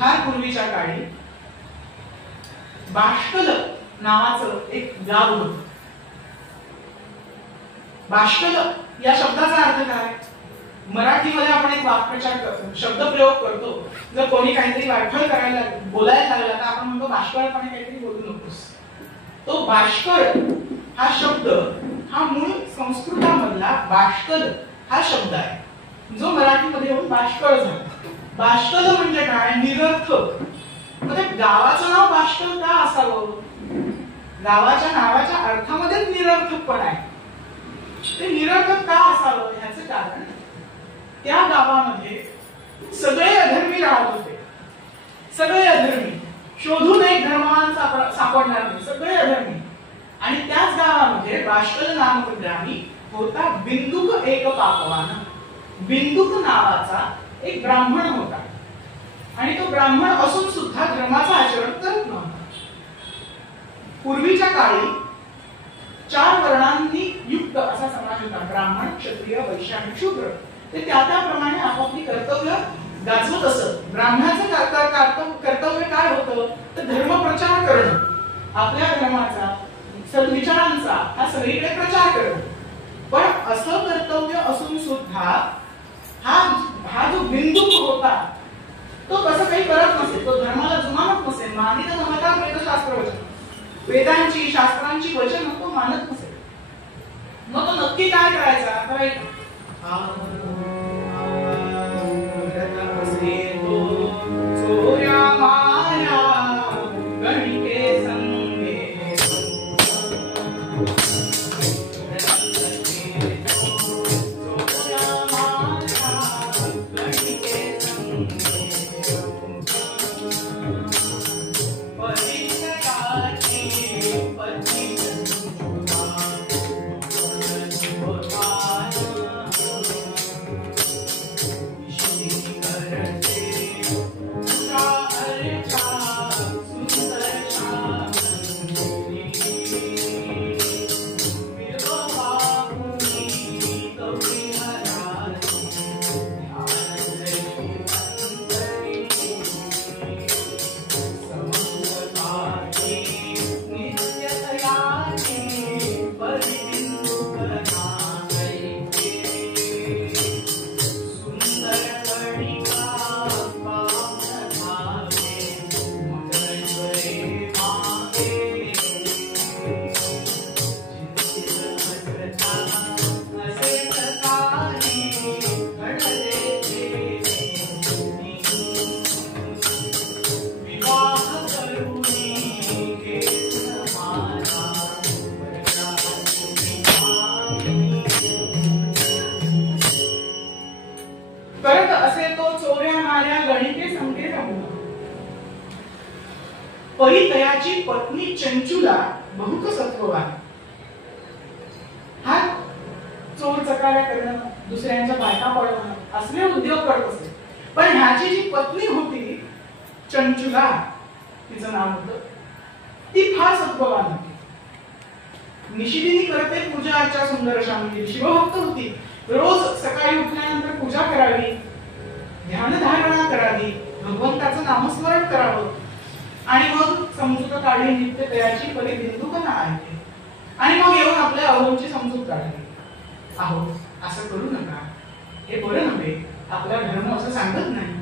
फार पूर्वीच्या काळी बाष्कल नावाचं एक गाव होतं. बाष्कल या शब्दाचा अर्थ काय? मराठीमध्ये आपण एक वाक्प्रचार करतो, शब्दप्रयोग करतो. जर कोणी काहीतरी वायफळ करायला बोलायला लागला तर आपण म्हणतो बाष्कळपणे काहीतरी बोलू नकोस. तो बाष्कळ हा शब्द हा मूळ संस्कृतामधला बाष्कल हा शब्द आहे, जो मराठीमध्ये येऊन बाष्कळ झाला. बाष्कल म्हणजे काय? निरर्थक. म्हणजे गावाचं नाव बाष्कळ का असावं? गावाच्या नावाच्या अर्थामध्येच निरर्थकपणा आहे. ते निरर्थक का असावं ह्याचं कारण त्या गावामध्ये सगळे अधर्मी राहत होते. सगळे अधर्मी, शोधून एक धर्मवान सापडणार नाही, सगळे अधर्मी. आणि त्याच गावामध्ये बाष्कल नामक ग्रामी होता बिंदुक एक पापवान. बिंदुक नावाचा एक ब्राह्मण होता आणि तो ब्राह्मण असून सुद्धा धर्माचं आचरण करत नव्हता. पूर्वीच्या काळी 4 वर्णांनी युक्त असा समाज होता. ब्राह्मण, क्षत्रिय, वैश्य आणि शूद्र. ते त्याप्रमाणे आपापली कर्तव्य गाजवत असत. ब्राह्मणाचं कर्तव्य काय होतं तर धर्म प्रचार करणं, आपल्या धर्माचा सद्विचारांचा हा सगळीकडे प्रचार करणं. पण असं कर्तव्य असून सुद्धा हा जो बिंदुक होता तो कसं काही करत नसे, तो धर्माला जुमानत नसे. मानित नव्हता वेदशास्त्र वचन, वेदांची शास्त्रांची वचन तो मानत नसे. मग तो नक्की काय करायचा? चोऱ्या माया गणिके संगे परितयाची पत्नी चंचुला बहुत सत्ववान. हा चोर चकाऱ्या करणं, दुसऱ्यांच्या बायका पळवणं असले उद्योग करत असे. पण ह्याची जी पत्नी होती चंचुला, तिचं नाव होतं, ती फार सत्ववान होती. निशिदिनी करते पूजा अर्चा सुंदर अशा, म्हणजे शिवभक्त होती. रोज सकाळी उठल्यानंतर पूजा करावी, ध्यानधारणा करावी, भगवंताचं नामस्मरण करावं आणि मग समजूत काढली नित्य तयाची परी बिंदुकना आहे. आणि मग येऊन आपल्या अहोंची समजूत काढली. अहो असं करू नका, हे बरं नव्हे, आपला धर्म असं सांगत नाही.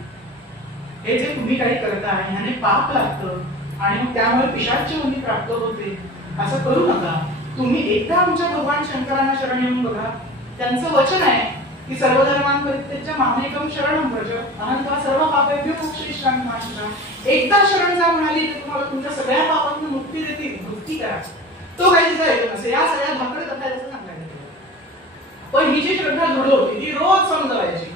हे जे तुम्ही काही करताय ह्याने पाप लागतं आणि मग त्यामुळे पिशाच्य मुनी प्राप्त होते. असं करू नका. तुम्ही एकदा आमच्या भगवान शंकरांना शरण येऊन बघा. त्यांचं वचन आहे की सर्व धर्मांपरित्यज्य मामेकं शरणं व्रज अहं त्वा सर्व पापेभ्यो मोक्षयिष्यामि मा शुचः. एकदा शरण जा म्हणाली तर तुम्हाला तुमच्या सगळ्या पापांतून मुक्ती देतील. भक्ती करा. तो काही तिचा हेतू नसे. या सगळ्या भाकड कथा त्याचं सांगायला. पण ही जी श्रद्धा दृढ होती ती रोज समजवायची.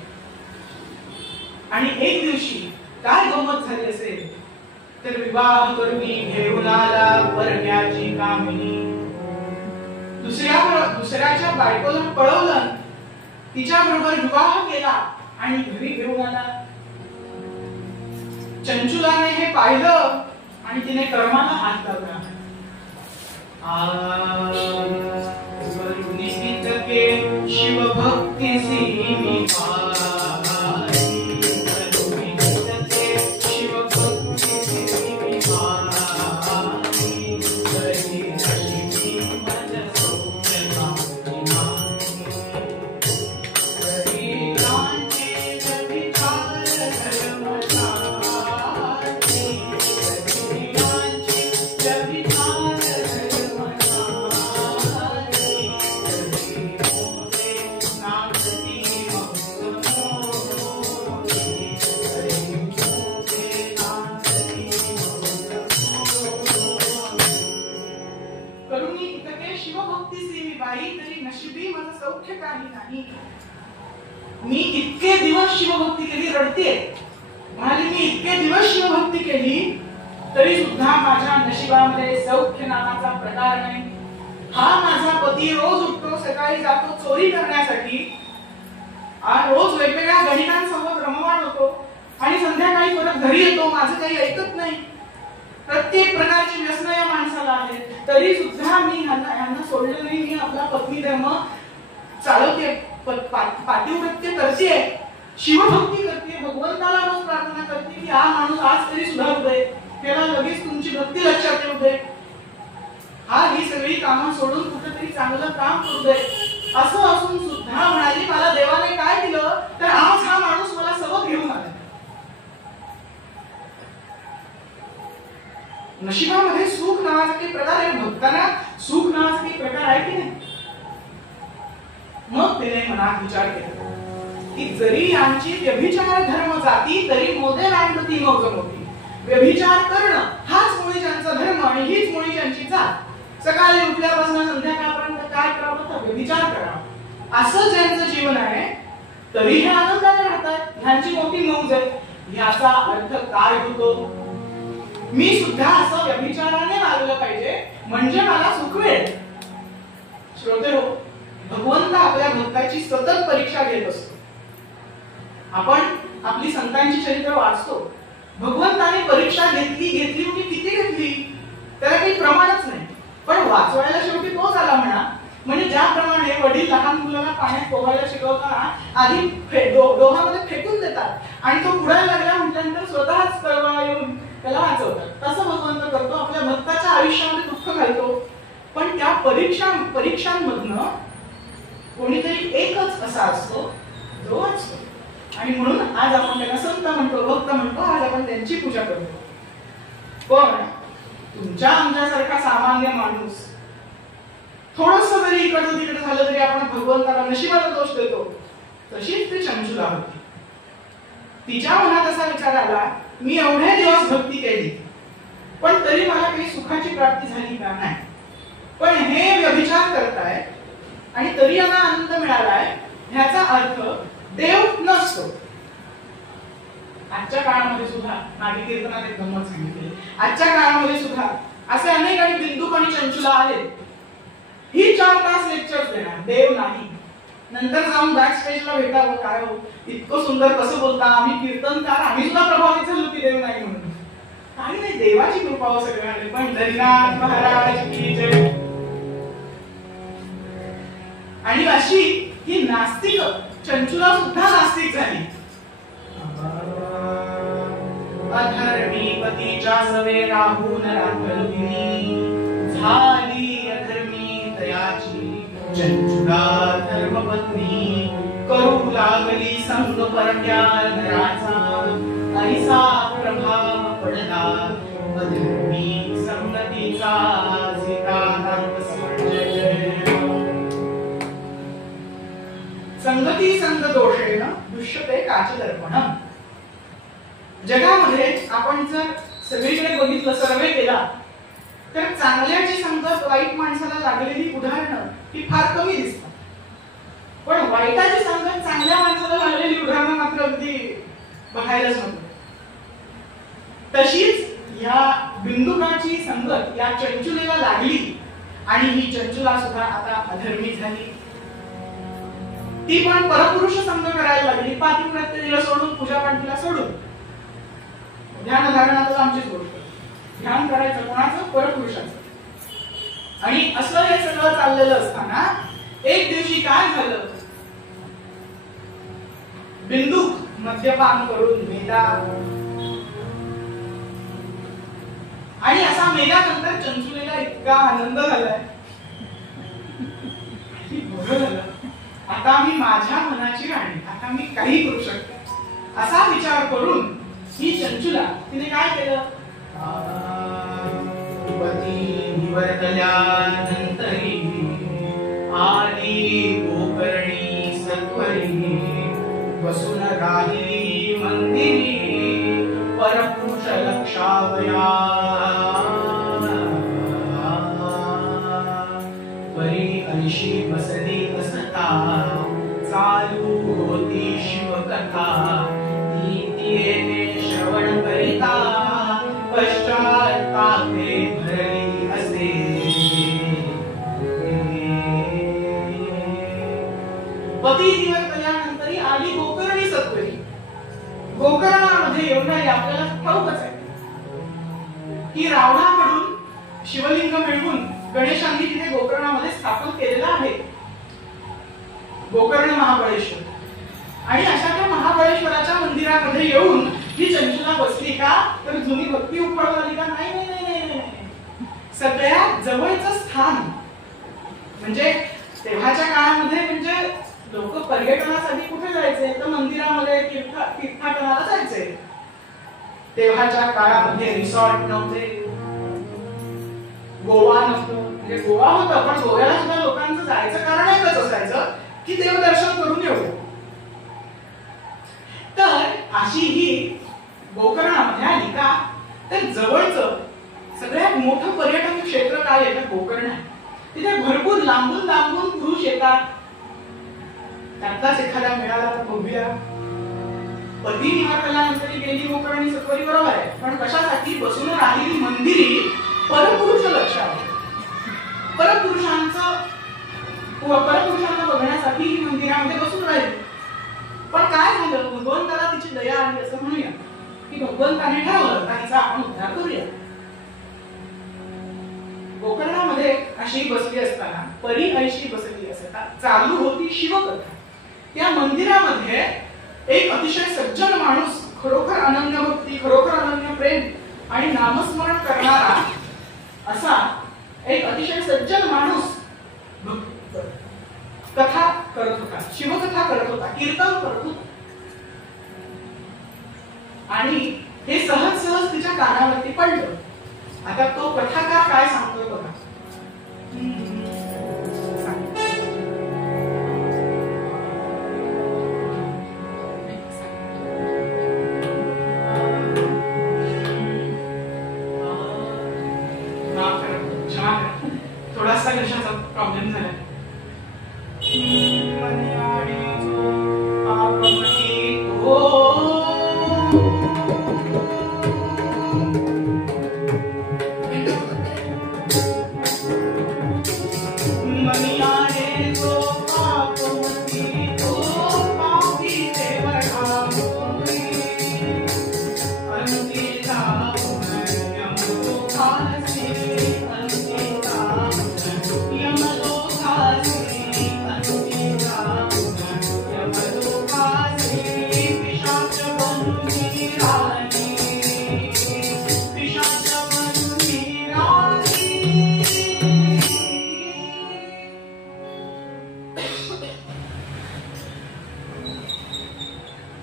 आणि एक दिवशी काय गंमत झाली असेल तर विवाह करुणी घेऊन आला परक्याची कामिनी. दुसऱ्याच्या बायकोला पळवलं, तिच्या बरोबर विवाह केला आणि घरी घेऊन आला. चंचुलाने हे पाहिलं आणि तिने कर्माला हात लावला. शिवभक्ती सीमी शिवभक्ती सेवी बाई, तरी नशिबी माझं सौख्य काही नाही. मी इतके दिवस शिवभक्ती केली, रडते म्हणाली, मी इतके दिवस शिवभक्ती केली तरी सुद्धा माझ्या नशिबामध्ये सौख्य नावाचा प्रकार नाही. हा माझा पती रोज उठतो, सकाळी जातो चोरी करण्यासाठी, रोज वेगवेगळ्या गणितांसोबत रममाण होतो आणि संध्याकाळी परत घरी येतो, माझं काही ऐकत नाही. प्रत्येक प्रकारची व्यसनं या माणसाला आहेत, तरी सुद्धा मी यांना सोडलं नाही. मी आपला पत्नी धर्म चालवते, पातिव्रत्य करते, शिवभक्ती करते, भगवंताला रोज प्रार्थना करते की हा माणूस आज तरी सुधारू दे, त्याला लगेच तुमची भक्ती लक्षात येऊ दे, हा ही सगळी कामं सोडून कुठेतरी चांगलं काम करू दे. असं असून सुद्धा म्हणाली, मला देवाने काय दिलं तर आज हा माणूस मला सबक घेऊन आला. नशिबामध्ये सुख नावाचा काही प्रकार आहे, भक्तांना सुख नावाचा काही प्रकार आहे की नाही. मग तिने मनात विचार केला की जरी यांची व्यभिचार धर्म जाती तरी मोदे नांदती मौज मोठी. व्यभिचार करणं हाच मुळी ज्यांचा धर्म आणि हीच मुळी ज्यांची जात. सकाळी उठल्यापासून संध्याकाळपर्यंत काय करावं तर व्यभिचार करावा, असं ज्यांचं जीवन आहे तरी हे आनंदाने राहतात, ह्यांची मोठी मौज आहे. ह्याचा अर्थ काय होतो, मी सुद्धा असं व्यभिचाराने वागलं पाहिजे म्हणजे मला सुख मिळेल. श्रोते हो, भगवंत आपल्या भक्ताची सतत परीक्षा घेत असतो. आपण आपली संतांची चरित्र वाचतो, भगवंताने परीक्षा घेतली म्हणजे किती घेतली त्याला काही प्रमाणच नाही, पण वाचवायला शेवटी तोच आला म्हणा. म्हणजे ज्याप्रमाणे वडील लहान मुलाला पाण्यात पोहायला शिकवताना आधी डोहामध्ये फेकून देतात आणि तो बुडायला लागला म्हटल्यानंतर स्वतःच कळवळा येऊन त्याला वाचवतात, तसं भगवंत करतो, आपल्या भक्ताच्या आयुष्यामध्ये दुःख घालतो. पण त्या परीक्षांमधनं कोणीतरी एकच असा असतो जो वाचतो. आणि म्हणून आज आपण त्यांना संत म्हणतो, भक्त म्हणतो, आज आपण त्यांची पूजा करतो. पण तुमच्या आमच्यासारखा सामान्य माणूस थोडस जरी इकडं तिकडे झालं तरी आपण भगवंताला नशिबाला दोष देतो. तशीच ती चंचुला होती. तिच्या मनात असा विचार आला, मी एवढे दिवस भक्ती केली पण तरी मला काही सुखाची प्राप्ती झाली का नाही. पण हे व्यभिचार करताय आणि तरी यांना आनंद मिळालाय, ह्याचा अर्थ देव नसतो. आजच्या काळामध्ये सुद्धा मागे कीर्तनात एक गंमत सांगितली. आजच्या काळामध्ये सुद्धा असे अनेक आणि बिंदुक आणि चंचुला आहेत, ही 4 तास लेक्चर देणार, देव नाही. नंतर जाऊन बॅक स्टेजला भेटावं, काय हो इतकं सुंदर कसं बोलता, आम्ही कीर्तनकार, आम्ही सुद्धा प्रभावित झालो की देव नाही म्हणून. काही नाही, देवाची कृपा हो सगळ्यांना. पण पंढरीनाथ महाराज की जय. आणि अशी ही नास्तिक चंचुला सुद्धा नास्तिक झाली. अधर्मी पतीच्या सवे राहून राखली, झाली अधर्मी तयाची चंचुला धर्मपत्नी. करू लागली संग परट्या नराचा, ऐसा प्रभाव पडला अधर्मी संगतीचा. सीताराम संगती संग दोषेण दुष्यते काच दर्पणम. जगामध्ये आपण जर सगळीकडे बघितलं, सर्वे केला तर चांगल्याची संगत वाईट माणसाला लागलेली उदाहरणं ही फार कमी दिसतात, पण वाईटाची संगत चांगल्या माणसाला लागलेली उदाहरणं मात्र अगदी बघायलाच नको. तशीच या बिंदुकाची संगत या चंचुलेला लागली आणि ही चंचुला सुद्धा आता अधर्मी झाली. ती पण परपुरुष संग करायला लागली, पातिव्रत्य तिला सोडून, पूजापाठ तिला सोडून. ध्यान धारणाचं आमचीच गोष्ट, ध्यान करायचं कोणाचं, परपुरुषाचं. आणि असं हे सगळं चाललेलं असताना एक दिवशी काय झालं, बिंदुक मद्यपान करून मेला. आणि असा मेल्यानंतर चंचुलेला इतका आनंद झालाय, बरं झालं, आता मी माझ्या मनाची राणी, आता मी काही करू शकते असा विचार करून ही चंचुला तिने काय केलं, निवर्तल्यानंतरी आली गोकर्णी सत्वरी. बसून राहिली मंदिरी परपुरुष लक्षावया. परी ऐशी बसली असता चालू होती शिवकथा नीतीने श्रवण करिता पश्चात्तापे भरली असे पती दिवस कल्यानंतरी आली गोकर्णी सत्वरी गोकर्णामध्ये येऊन आपल्याला ठाऊकच आहे की रावणाकडून शिवलिंग मिळवून गणेशांनी तिथे गोकर्णामध्ये स्थापन केलेला आहे गोकर्ण महाबळेश्वर आणि अशा त्या महाबळेश्वराच्या मंदिरामध्ये येऊन ही चंचला बसली का तर जुनी भक्ती उफाळून आली का नाही नाही नाही नाही सगळ्यात जवळचं स्थान म्हणजे तेव्हाच्या काळामध्ये म्हणजे लोक पर्यटनासाठी कुठे जायचे तर मंदिरामध्ये तीर्थाटनाला जायचे तेव्हाच्या काळामध्ये रिसॉर्ट नव्हते गोवा नव्हतं म्हणजे गोवा होतं पण गोव्याला सुद्धा लोकांचं जायचं कारण एकच असायचं की देवदर्शन करून येऊ तर अशी ही गोकर्णामध्ये आली का तर जवळचं सगळ्यात मोठं पर्यटन क्षेत्र काय आहे तर गोकर्ण आहे तिथे भरपूर लांबून लांबून पुरुष येतात त्यातलाच एखादा मिळाला तर बघूया पती निवारल्यानंतर गेली गोकर्णी सत्वरी बरोबर आहे पण कशासाठी बसून राहिलेली मंदिरी परपुरुष लक्षात परपुरुषांना बघण्यासाठी ही मंदिरामध्ये बसून राहील पण काय झालं भगवंताला तिची दया आली असं म्हणूया की भगवंताने ठरवलं काहीचा आपण उद्धार करूया गोकर्णामध्ये अशी बसली असताना परी ऐशी बसली असता चालू होती शिवकथा त्या मंदिरामध्ये एक अतिशय सज्जन माणूस खरोखर अनन्य भक्ती खरोखर अनन्य प्रेम आणि नामस्मरण करणारा असा एक अतिशय सज्जन माणूस कथा करत होता शिवकथा करत होता कीर्तन करत होता आणि हे सहज सहज तिच्या कानावरती पडलं आता तो कथाकार काय सांगतोय बघा थोडासा घशाचा प्रॉब्लेम झाला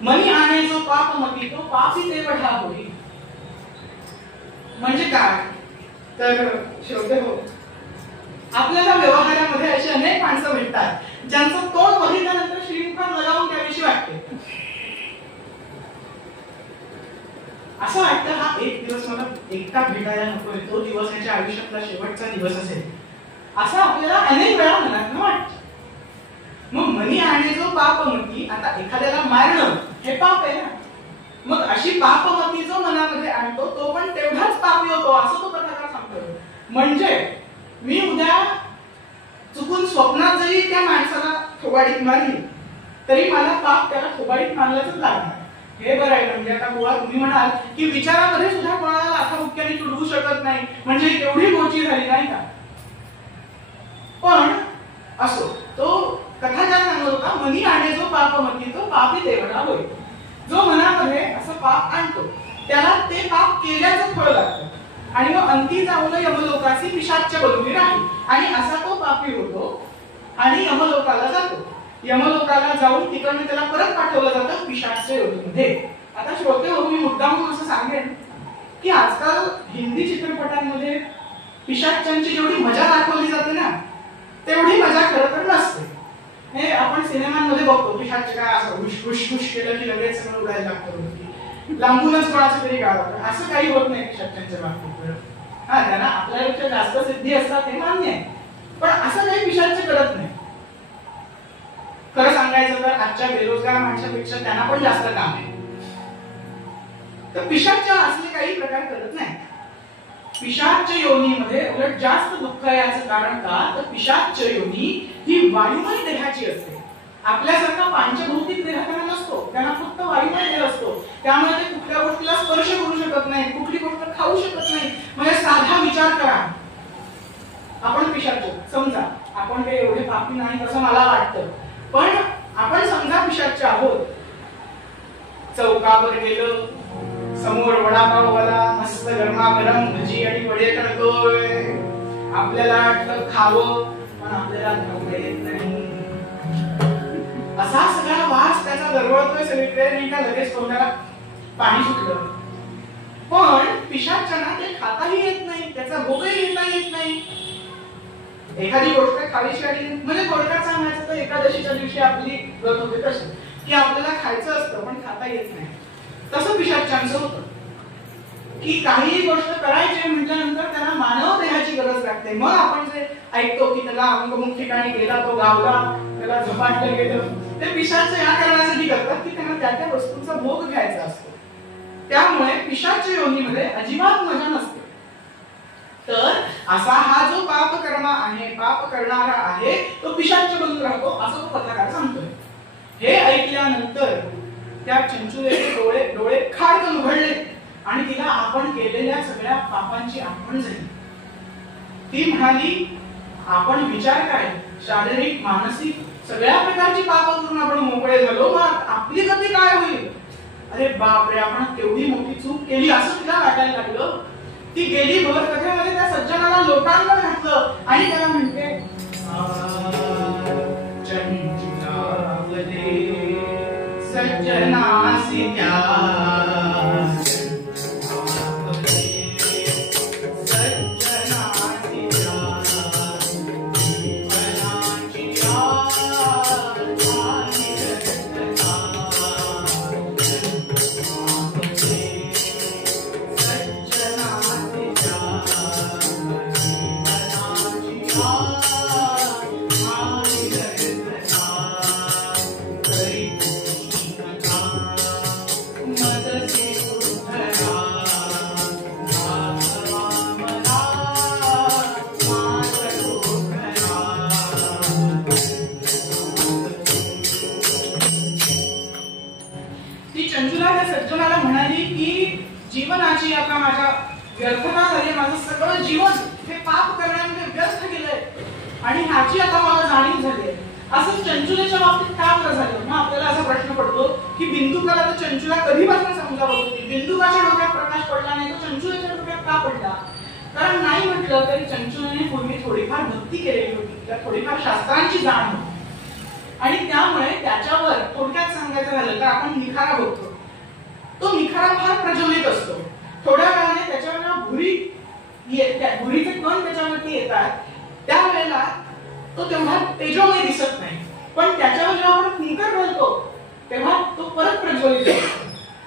मनी आणे जो पाप मती तो पापी तेवढा होई म्हणजे काय तर श्रोते हो आपल्याला व्यवहारामध्ये अशी अनेक माणसं भेटतात ज्यांचं तोंड बघितल्यानंतर श्रीमुखात लगावून त्याविषयी वाटते असं वाटतं हा एक दिवस मला एकटा भेटायला नकोय तो दिवस याच्या आयुष्यातला शेवटचा दिवस असेल असं आपल्याला अनेक वेळा मनात वाटतं मग मनी आणि जो पापमती आता एखाद्याला मारणं हे पाप आहे ना मग अशी पापमती जो मनामध्ये आणतो तो पण तेवढाच पापी होतो असं तो कथाकार सांगतो म्हणजे मी उद्या चुकून स्वप्नात जरी त्या माणसाला थोबाडीत मारली तरी मला पाप त्याला थोबाडीत मारल्याच लागणार हे बरं आहे म्हणजे आता बुवा तुम्ही म्हणाल की विचारामध्ये सुद्धा कोणाला अथामुख्याने तुडवू शकत नाही म्हणजे एवढी गोची झाली नाही का पण असो तो कथाकार सांगत होता मनी आणि जो पापमती तो पापी तेवढा होय जो मनामध्ये असं पाप आणतो त्याला ते पाप केल्याचं फळ लागतं आणि मग अंती जाऊन यमलोकाची पिशाच्य बनून राहील आणि असा तो पापी होतो आणि यमलोकाला जातो यमलोकाला जाऊन तिकडनं त्याला परत पाठवलं जातं पिशाच्य योनीमध्ये आता श्रोते हो मी मुद्दाम असं सांगेन की आजकाल हिंदी चित्रपटांमध्ये पिशाच्यांची जेवढी मजा दाखवली जाते ना तेवढी मजा खरं तर नसते हे आपण सिनेमांमध्ये बघतो पिशाच काय असं हुश केलं की लगेच सगळं उडायला लागतं लांबूनच कोणाचं तरी गाव असं काही होत नाही पिशाच्यांच्या बाबतीत हा त्यांना आपल्यापेक्षा जास्त सिद्धी असतात हे मान्य आहे पण असं काही आजच्या बेरोजगार माणसापेक्षा त्यांना पण जास्त काम आहे. तर पिशाच असले काही प्रकार करत नाही. पिशाच योनीमध्ये उलट जास्त दुःख याचं कारण का, तर पिशाच योनी ही वायुमय देहाची असते. आपल्यासारखा पांचभौतिक देह त्यांना नसतो, त्यांना फक्त वायुमय देह असतो. त्यामुळे ते कुठल्या गोष्टीला स्पर्श करू शकत नाही, कुठली गोष्ट खाऊ शकत नाही. म्हणजे साधा विचार करा, आपण पिशाच, समजा आपण काही एवढे पापी नाही असं मला वाटतं, पण आपण समजा पिशाच आहोत. चौकावर गेलं, समोर वडापाववाला मस्त गरमागरम भजी आणि वडे तळतोय, आपल्याला वाटलं खावं, पण आपल्याला खाऊ येत नाही. असा सगळा वास त्याचा दरवळतोय सगळीकडे, नाही का लगेच तोंडाला पाणी सुटलं. पण पिशाचांना ते खाताही येत नाही, त्याचा भोगही घेता येत नाही. एखादी गोष्ट खावीशी आली म्हणजे थोडक्यात सांगायचं तर एकादशीच्या दिवशी आपली व्रत होते तशी, की आपल्याला खायचं असतं पण खाता येत नाही. तसं पिशाचांचं होतं की काहीही गोष्ट करायची म्हटल्यानंतर त्याला मानव देहाची गरज लागते. मग आपण जे ऐकतो की त्याला अमुक ठिकाणी गेला, तो गावला, त्याला झपाटलं गेलं, ते पिशाच या कारणासाठी करतात की त्यांना त्या त्या वस्तूंचा भोग घ्यायचा असतो. त्यामुळे पिशाच योनीमध्ये अजिबात मजा नसते. तर असा हा जो पाप कर्म आहे, पाप करणारा आहे, तो पिशाच बनून राहतो असं तो कथाकार सांगतोय. हे ऐकल्यानंतर त्या चंचुलेचे डोळे खाडकन उघडले आणि तिला आपण केलेल्या सगळ्या पापांची आठवण झाली. ती म्हणाली, आपण विचार काय, शारीरिक मानसिक सगळ्या प्रकारची पाप करून आपण मोकळे झालो, मग आपली गती काय होईल? अरे बापरे, आपण केवढी मोठी चूक केली असं तिला वाटायला लागलं. ती गेली भर कथेमध्ये त्या सज्जनाला लोटांगण घातलं आणि त्याला म्हणते, सज्जनासी जीवनाची आता माझ्या व्यर्थता झाली, माझं सगळं जीवन हे पाप करण्यामध्ये व्यर्थ गेलंय आणि ह्याची आता मला जाणीव झाली. असं चंचुलेच्या बाबतीत का बरं झालं? मग आपल्याला असा प्रश्न पडतो की बिंदुकाला तर चंचुला कधीपासून समजावत होती, बिंदुकाच्या डोक्यात प्रकाश पडला नाही तर चंचुलेच्या डोक्यात का पडला? कारण नाही म्हटलं तरी चंचुलेने पूर्वी थोडीफार भक्ती केलेली होती, तिला थोडीफार शास्त्रांची जाण होती आणि त्यामुळे त्याच्यावर थोडक्यात सांगायचं झालं तर आपण निखारा बघतो. तो निखारा फार प्रज्वलित असतो. थोड्या वेळाने त्याच्यावर भुरीचे कण त्याच्यावरती येतात, त्यावेळेला तो तेवढा तेजोमय दिसत नाही, पण त्याच्यावर जेव्हा आपण कुंकर घालतो तेव्हा तो परत प्रज्वलित होतो.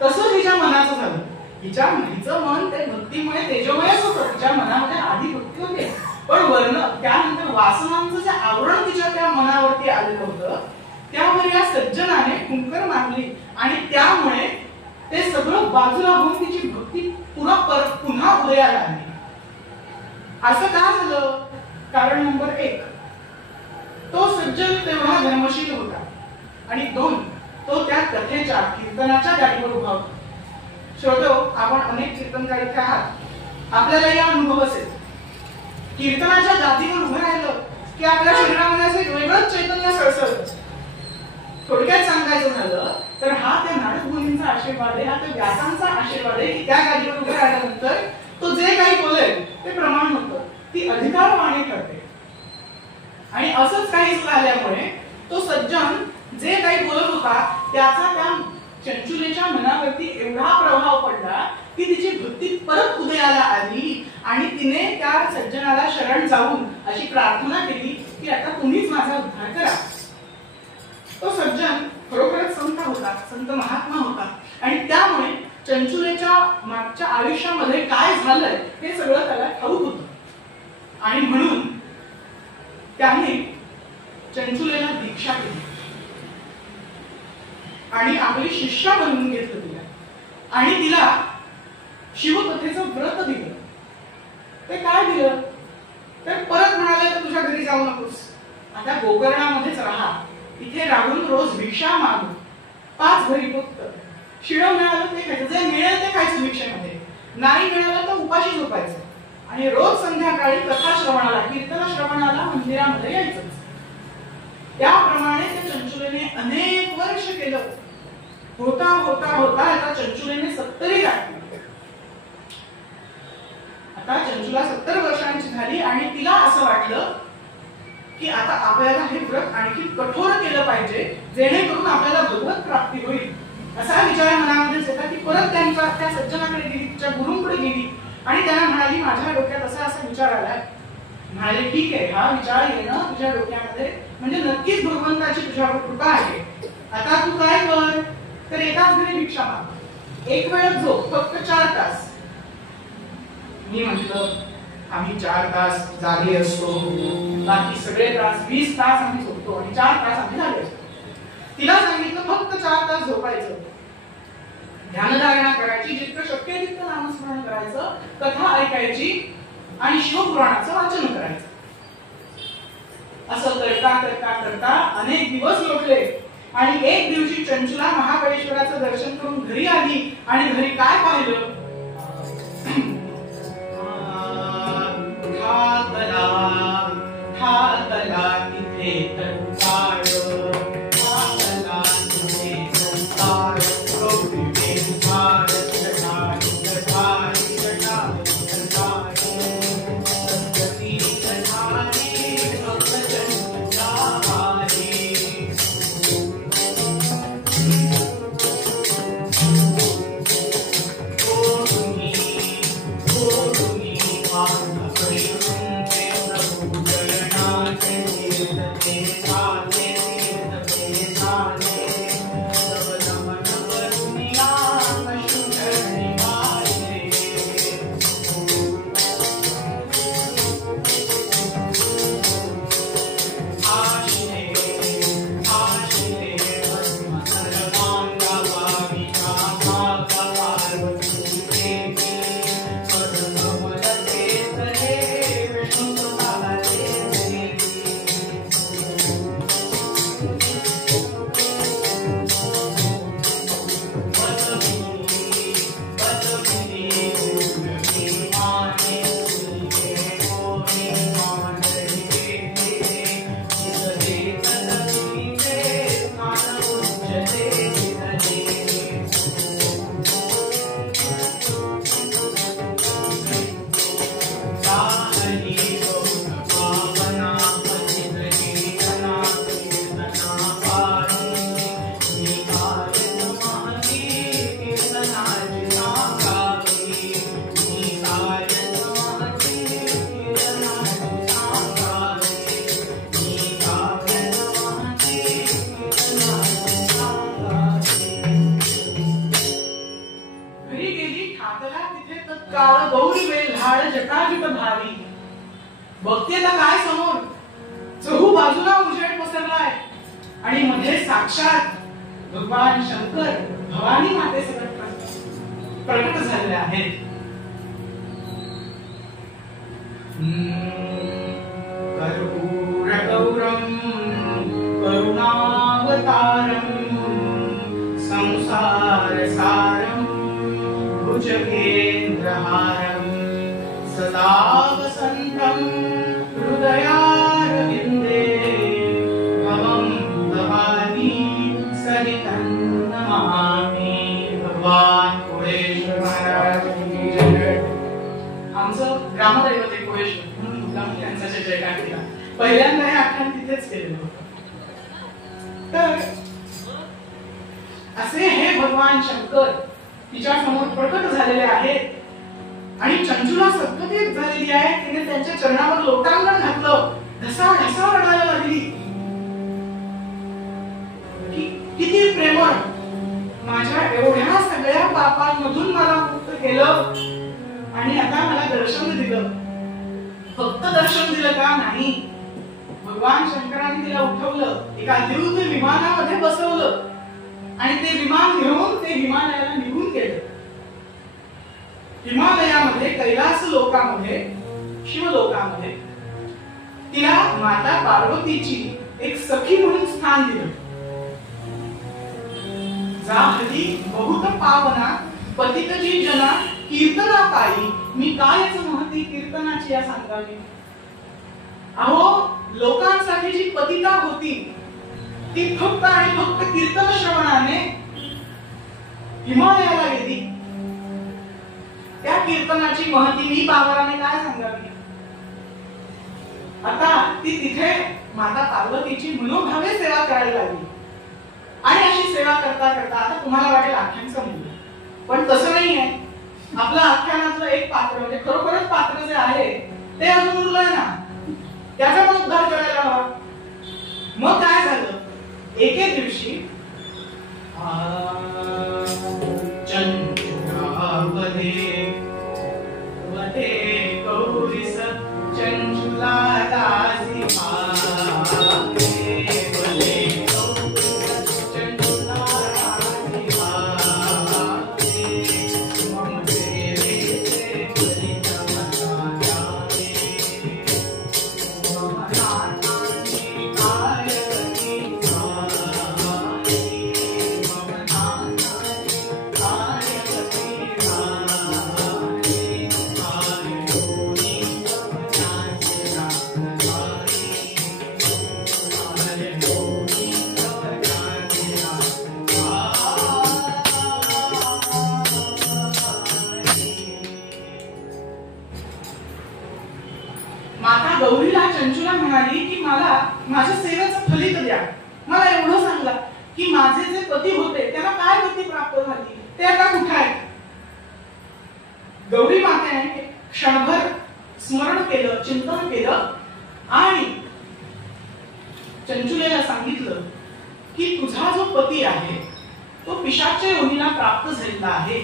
तसं तिच्या मनाचं झालं. हिचं मन ते भक्तीमुळे तेजोमयच होतं. तिच्या मनामध्ये आधी भक्ती होती, पण वर्ण त्यानंतर वासनांचं जे आवरण तिच्या त्या मनावरती आलेलं होतं, त्यामुळे या सज्जनाने कुंकर मारली आणि त्यामुळे ते सगळं बाजूला होऊन तिची भक्ती पुन्हा उदयाला आली. असं का झालं? कारण नंबर 1, तो सज्जन तेवढा धर्मशील होता आणि 2, तो त्या कथेच्या कीर्तनाच्या गाडीवर उभा होता. श्रोतो, आपण अनेक कीर्तनकार इथे आहात, आपल्याला या अनुभव असेल. कीर्तनाच्या गादीवर उभं राहिलं की आपल्या शरीरामध्ये असे वेगळंच चैतन्य सळसळतं. थोडक्यात सांगायचं झालं तर हा त्या नारद मुनींचा आशीर्वाद आहे, हा त्या व्यासांचा आशीर्वाद आहे की त्या गादीवर उभे राहिल्यानंतर तो जे काही बोलेल ते प्रमाण होतं, ती अधिकारवाणी ठरते. आणि असंच काही झाल्यामुळे तो सज्जन जे काही बोलत होता त्याचा त्या चंचुलेच्या मनावरती एवढा प्रभाव पडला की तिची भक्ती परत उदयाला आली आणि तिने त्या सज्जनाला शरण जाऊन अशी प्रार्थना केली की आता तुम्हीच माझा उद्धार करा. तो सज्जन खरोखरच संत होता, संत महात्मा होता आणि त्यामुळे चंचुलेच्या मागच्या आयुष्यामध्ये काय झालंय हे सगळं त्याला ठाऊक होतं आणि म्हणून त्याने चंचुलेला दीक्षा केली. आणि आपली शिष्या बनवून घेतलं तिला आणि तिला शिवकथेचं व्रत दिलं. ते काय दिलं तर परत म्हणाले तर तुझ्या घरी जाऊ नकोस, आता गोकर्णामध्येच राहा, इथे राहून रोज भिक्षा मागू, 5 घरी फक्त शिळं मिळालं ते खायचं, जे मिळेल ते खायचं भिक्षेमध्ये, नाही मिळालं तर उपाशी झोपायचं आणि रोज संध्याकाळी कथा श्रवणाला कीर्तन श्रवणाला मंदिरामध्ये यायचं. त्याप्रमाणे त्या चंचुलेने अनेक वर्ष केलं. होता होता होता आता चंचुलेने 70 गाठली. आता चंचुला 70 वर्षांची झाली आणि तिला असं वाटलं की आता आपल्याला हे व्रत आणखी कठोर केलं पाहिजे जेणेकरून आपल्याला भगवत प्राप्ती होईल. असा विचार मनामध्ये येता की परत त्या सज्जनाकडे गेली, तिच्या गुरूंकडे गेली आणि त्यांना म्हणाली माझ्या डोक्यात असा विचार आलाय. म्हणाले ठीक आहे, हा विचार येणं तुझ्या डोक्यामध्ये म्हणजे नक्कीच भगवंताची तुझ्यावर कृपा आहे. आता तू काय कर तर एकाच घरी भिक्षा माग, एक वेळ झोप, फक्त 4 तास. मी म्हटलं आम्ही 4 तास जागे असतो, बाकी सगळे तास 20 तास आम्ही झोपतो आणि 4 तास आम्ही जागे असतो. तिला सांगितलं फक्त 4 तास झोपायचं, ध्यानधारणा करायची, जितकं शक्य तितकं नामस्मरण करायचं, कथा ऐकायची आणि शिवपुराणाचं वाचन करायचं. असं करता करता करता अनेक दिवस लोटले आणि एक दिवशी चंचुला महाबळेश्वराचं दर्शन करून घरी आली आणि घरी काय पाहिलं, ठाकला तिथे तंताळ, ठाकला तिथे तंताळ, प्रभुवे उभार जटाळी जटाळी जटाळी जटाळी, सद्गती जटाळी भक्तजन जावारी. बघते तर काय समोर चहू बाजूला उजेड पसरलाय आणि मध्ये साक्षात भगवान शंकर भवानी मातेसकट प्रकट झालेले आहेत. कर्पूर गौरम करुणावतारम संसार सारम भुजगेंद्रहारम सदा वसंतम हृदयारविंदे भवं भवानी सहितं नमामि. भगवान कोळेश्वर महाराज की जय. आमचं ग्रामदैवत आहे कोळेश्वर म्हणून मुद्दाम त्यांचा जयकार केला. पहिल्यांदा हे आख्यान तिथेच केलेलं होतं. तर असे हे भगवान शंकर तिच्या समोर प्रकट झालेले आहेत आणि चंचुला सद्गती झालेली आहे. तिने त्यांच्या चरणावर लोटांगण घातलं, ढसा ढसा रडायला लागली. किती प्रेमळ, माझ्या एवढ्या सगळ्या पापांमधून मला मुक्त केलं आणि आता मला दर्शन दिलं. फक्त दर्शन दिलं का नाही, भगवान शंकराने तिला उठवलं, एका दिव्य विमानामध्ये बसवलं आणि ते विमान घेऊन ते हिमालयाला निघून गेले. हिमालयामध्ये कैलास लोकामध्ये शिवलोकामध्ये तिला माता पार्वतीची एक सखी म्हणून स्थान दिलं. जाहली बहुत पावना पतितजी जना कीर्तना पायी, मी कायच महती कीर्तनाची या सांगावी. अहो, लोकांसाठी जी पतिता होती ती फक्त आणि फक्त कीर्तन श्रवणाने हिमालयाला गेली. त्या कीर्तनाची महती मी पावराने काय सांगावी. आता ती तिथे माता पार्वतीची मनोभावे सेवा करायला लागली. आणि अशी सेवा करता करता आता तुम्हाला वाटेल आख्यान संपलं, पण तसं नाही आहे. आपलं आख्यानातलं एक पात्र म्हणजे खरोखरच पात्र जे आहे ते अजून उरलंय ना, त्याचा पण उद्धार करायला हवा. मग काय झालं, एके दिवशी चंचुलापदे वदे गौरीस चंचुला दासी पाहे वदे चंचुला दासी पाहे मम तेरे बलि तमन्ना मम नाथानी कायती भाई मम नाथानी कायती माता गौरीला चंचुला म्हणाली की मला माझ्या सेवेचं फलित द्या. मला एवढं सांगा की माझे जे पती होते त्यांना काय गती प्राप्त झाली, ते आता कुठे आहेत. गौरी मातेने क्षणभर स्मरण केलं, चिंतन केलं आणि चंचुलेला सांगितलं की तुझा जो पती आहे तो पिशाच्य योनीला प्राप्त झालेला आहे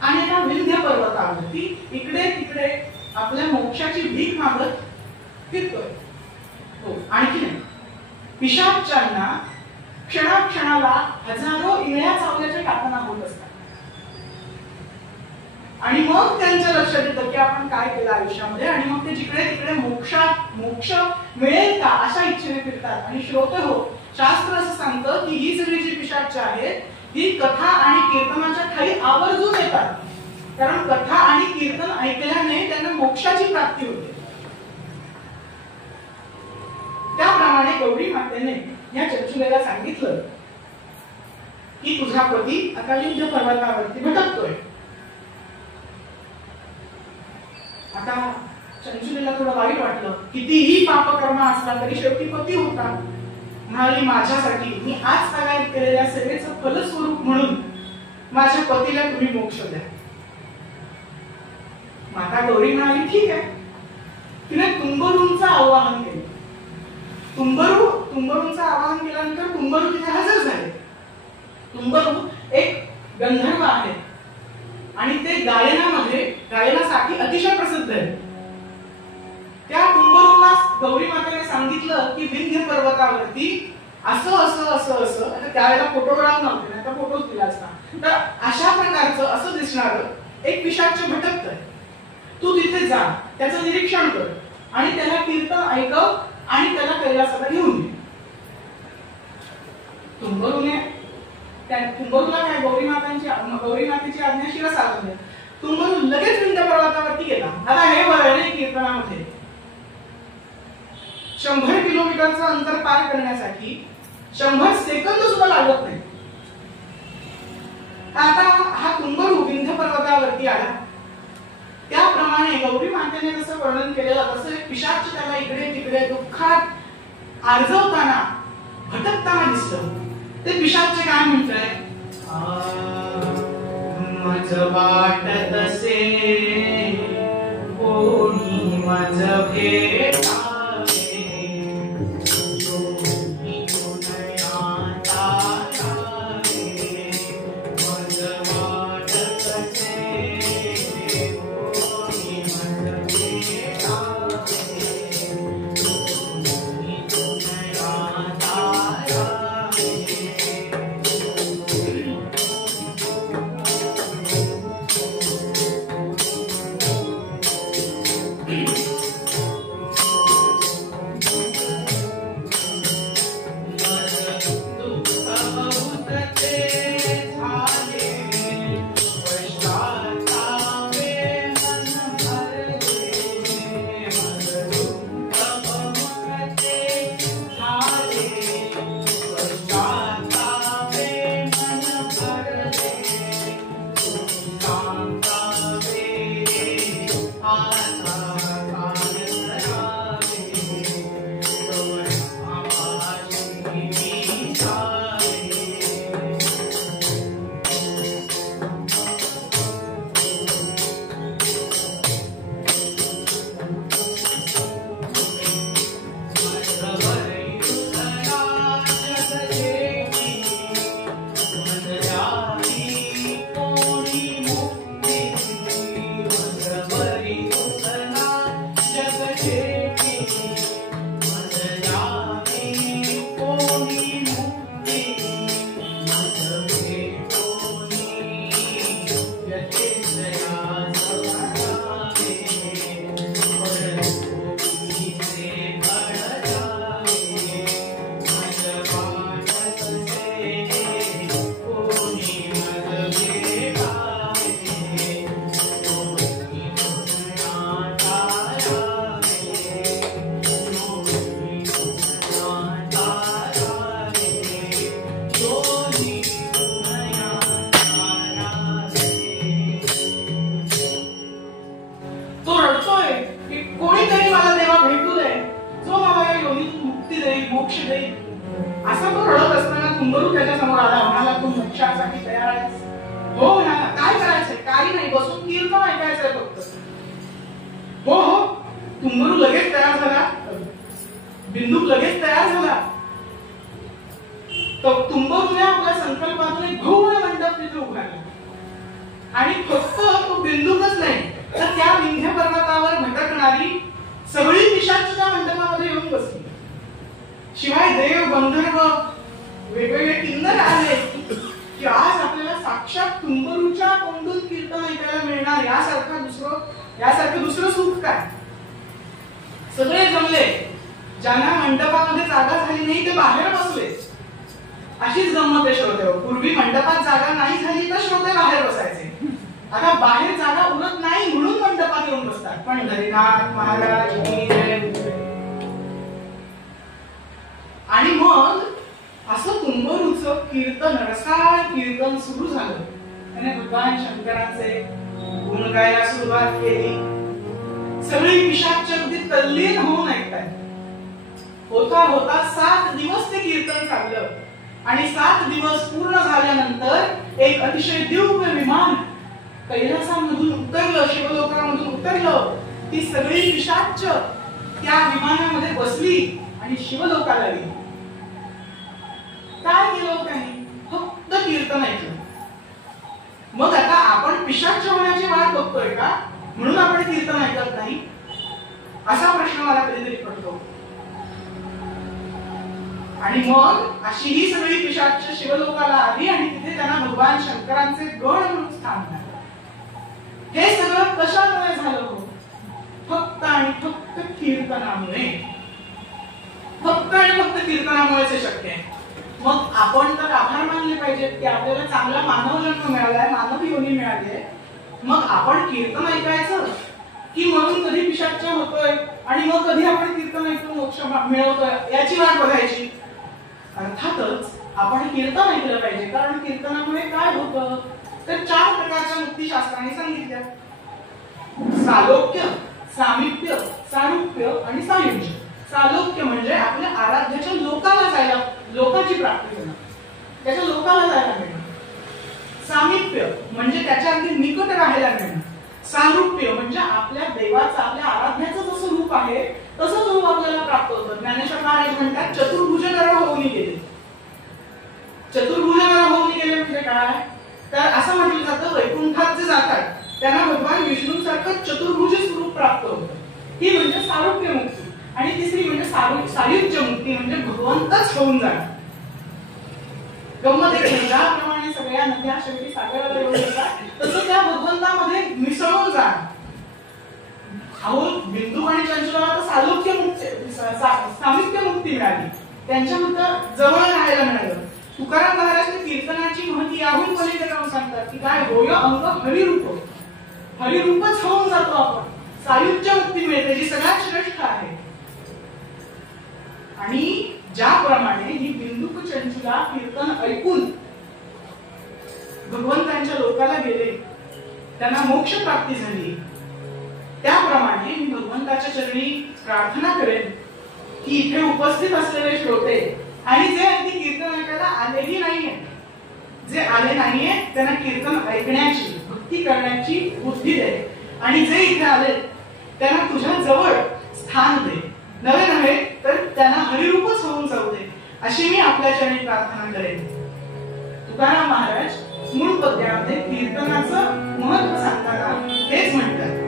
आणि त्या विंध्य पर्वतावरती इकडे तिकडे आपल्या मोक्षाची भीक मागत फिरतोय. हो, आणखी नाही, पिशाच्यांना क्षणाक्षणाला हजारो इळ्या चावल्याच्या यातना होत असतात. आणि मग त्यांच्या लक्षात येतं की आपण काय केलं आयुष्यामध्ये, आणि मग ते जिकडे तिकडे मोक्ष मिळेल का अशा इच्छेने फिरतात. आणि श्रोते हो, शास्त्र असं सांगतं की ही सगळी जी पिशाच्य आहेत ही कथा आणि कीर्तनाच्या ठाई आवर्जून येतात, कारण कथा आणि कीर्तन ऐकल्याने त्यांना मोक्षाची प्राप्ती होते. त्याप्रमाणे गौरी मातेने या चंचुलेला सांगितलं की तुझा पती आता विंध्य पर्वतावरती भटकतोय. आता चंचुलेला थोडं वाईट वाटलं, कितीही पापकर्म असला तरी शेवटी पती होता. म्हणाली माझ्यासाठी मी आज सगळ्यात केलेल्या सेवेचं फलस्वरूप म्हणून माझ्या पतीला तुम्ही मोक्ष द्या. माता गौरी म्हणाली ठीक आहे. तिने तुंबरूंचं आवाहन केलं. तुंबरूंचं आवाहन केल्यानंतर तुंबरू तिथे हजर झाले. तुंबरू एक गंधर्व आहे आणि ते गायनासाठी अतिशय प्रसिद्ध आहे. त्या तुंबरूला गौरी मातेने सांगितलं की विंध्य पर्वतावरती असं असं असं असं, आता त्यावेळेला फोटोग्राफ नव्हते, नाही तर फोटोच दिला असता, तर अशा प्रकारचं असं दिसणारं एक पिशाच्य भटकतंय. तू तिथे जा, त्याचं निरीक्षण कर आणि त्याला कीर्तन ऐकव आणि त्याला कैलासाला घेऊन ये. तुंबरूला काय गौरी मातेची आज्ञा शिरसावली. तुंबरू लगेच विंध्य पर्वतावरती गेला. आता हे बरं नाही, कीर्तनामध्ये 100 किलोमीटरचं अंतर पार करण्यासाठी 100 सेकंद सुद्धा लागत नाही. आता हा तुंबरू विंध्य पर्वतावरती आला. त्याप्रमाणे गौरी मातेने जसं वर्णन केलेलं तसं एक पिशाच्य त्याला इकडे तिकडे दुःखात आर्जवताना भटकताना दिसलं. ते पिशाच्य काय म्हणतंय, मज वाटत असे कोणी मज भेटावे, योगी गुणयाता रावे. मज वाटत असे कोणी मज भेटावे, योगी गुणयाता रावे. आयुष्य देईल. असा तो रडत असताना तुंबरू त्याच्या समोर आला, म्हणाला तू मोक्षासाठी तयार आहेस? हो म्हणाला. काय करायचंय? काही नाही, बसून कीर्तन ऐकायचंय फक्त. हो हो. तुंबरू लगेच तयार झाला, बिंदूक लगेच तयार झाला. तर तुंबरूने आपल्या संकल्पातून एक भव्य मंडप तिथे उभारला. आणि फक्त तो बिंदूकच नाही, तर त्या विंध्य पर्वतावर भटकणारी सगळी पिशाच त्या मंडपामध्ये येऊन बसली. शिवाय देव, गंधर्व, वेगवेगळे किन्नर आले की आज आपल्याला साक्षात तुंबरूच्या तोंडून कीर्तन ऐकायला मिळणार, यासारखं दुसरं सुख काय. सगळे जमले. ज्यांना मंडपामध्ये जागा झाली नाही ते बाहेर बसले. अशीच गंमत आहे श्रोते. पूर्वी मंडपात जागा नाही झाली तर श्रोते बाहेर बसायचे. आता बाहेर जागा उरत नाही म्हणून मंडपात येऊन बसतात. पंढरीनाथ महाराज की जय. आणि मग असं तुंबरूचं कीर्तन, रसाळ कीर्तन सुरू झालं. त्याने भगवान शंकरांचे गुण गायला सुरुवात केली. सगळी पिशाच अगदी तल्लीन होऊन ऐकतात. होता होता 7 दिवस ते कीर्तन चाललं. आणि 7 दिवस पूर्ण झाल्यानंतर एक अतिशय दिव्य विमान कैलासामधून उतरलं, शिवलोकामधून उतरलं. ती सगळी पिशाच त्या विमानामध्ये बसली आणि शिवलोकाला गेली. काय केलं त्यांनी? फक्त कीर्तन ऐकलं. मग आता आपण पिशाच होण्याची वाट बघतोय का म्हणून आपण कीर्तन ऐकत नाही? असा प्रश्न मला कधीतरी पडतो. आणि मग अशी ही सगळी पिशाच शिवलोकाला आली आणि तिथे त्यांना भगवान शंकरांचे गण म्हणून स्थान मिळालं. हे सगळं कशामुळे झालं हो? फक्त आणि फक्त कीर्तनामुळे. फक्त आणि फक्त कीर्तनामुळेच हे शक्य आहे. मग आपण तर आभार मानले पाहिजेत की आपल्याला चांगला मानव जन्म मिळालाय, मानव योनी मिळाली आहे. मग आपण कीर्तन ऐकायचं की म्हणून कधी पिशाच होतोय आणि मग कधी आपण कीर्तन ऐकून मोक्ष मिळवतोय याची वाट बघायची? अर्थातच आपण कीर्तन ऐकलं पाहिजे. कारण कीर्तनामुळे काय होतं तर 4 प्रकारच्या मुक्तीशास्त्राने सांगितल्या. सालोक्य, सामिप्य, सारूप्य आणि सायुज्य. सालोक्य म्हणजे आपल्या आराध्याच्या लोकाला जायला, लोकाची प्राप्ती होणं, त्याच्या लोकाला जायला मिळणं. सामिप्य म्हणजे त्याच्या अगदी निकट राहायला मिळणं. सारूप्य म्हणजे आपल्या देवाचं, आपल्या आराध्याचं जसं रूप आहे तसंच रूप आपल्याला प्राप्त होतं. ज्ञानेश्वर महाराज म्हणतात चतुर्भुज नर होऊन गेले. चतुर्भुज नर होऊन गेले म्हणजे काय? तर असं म्हटलं जातं वैकुंठात जे जातात त्यांना भगवान विष्णूंसारखं चतुर्भुज स्वरूप प्राप्त होतं. ही म्हणजे सारूप्य मुक्ती. आणि तिसरी म्हणजे सायुज्य मुक्ती म्हणजे भगवंतच होऊन जाणं. गंमत आहे, ज्याप्रमाणे सगळ्या नद्या शेवटी सागराला येऊन येतात तसं त्या भगवंतामध्ये मिसळून जाणं. अहो बिंदू आणि चंचला तर सालोक्य मुक्ती, सामिप्य मुक्ती मिळाली. त्यांच्यानंतर जवळ राहायला मिळालं. तुकाराम महाराज कीर्तनाची महती याहून पलीकडे जाऊन सांगतात की काय होय अंग हरिरूप, हरिरूपच होऊन जातो आपण. सायुज्य मुक्ती मिळते जी सगळ्यात श्रेष्ठ आहे. आणि ज्याप्रमाणे ही बिंदुक चंचुला कीर्तन ऐकून भगवंतांच्या लोकाला गेले, त्यांना मोक्ष प्राप्ती झाली, त्याप्रमाणे मी भगवंताच्या चरणी प्रार्थना करेन की इथे उपस्थित असलेले श्रोते आणि जे अगदी कीर्तन ऐकायला आलेही नाहीये, जे आले नाहीये त्यांना कीर्तन ऐकण्याची, भक्ती करण्याची बुद्धी दे. आणि जे इथे आले त्यांना तुझ्या जवळ स्थान दे. नव्हे तर त्यांना हरिरूपच होऊन जाऊ दे, अशी मी आपल्या चरणी प्रार्थना करेन. तुकाराम महाराज मूळ पद्यामध्ये कीर्तनाचं महत्व सांगताना हेच म्हणतात.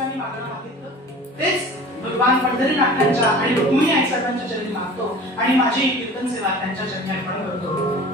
नशिबाने मागणं मागितलं तेच भगवान पंढरीनाथांच्या आणि रुक्मिणी आईसाहेबांच्या चरणी मागतो आणि माझी कीर्तन सेवा त्यांच्या चरणी अर्पण करतो.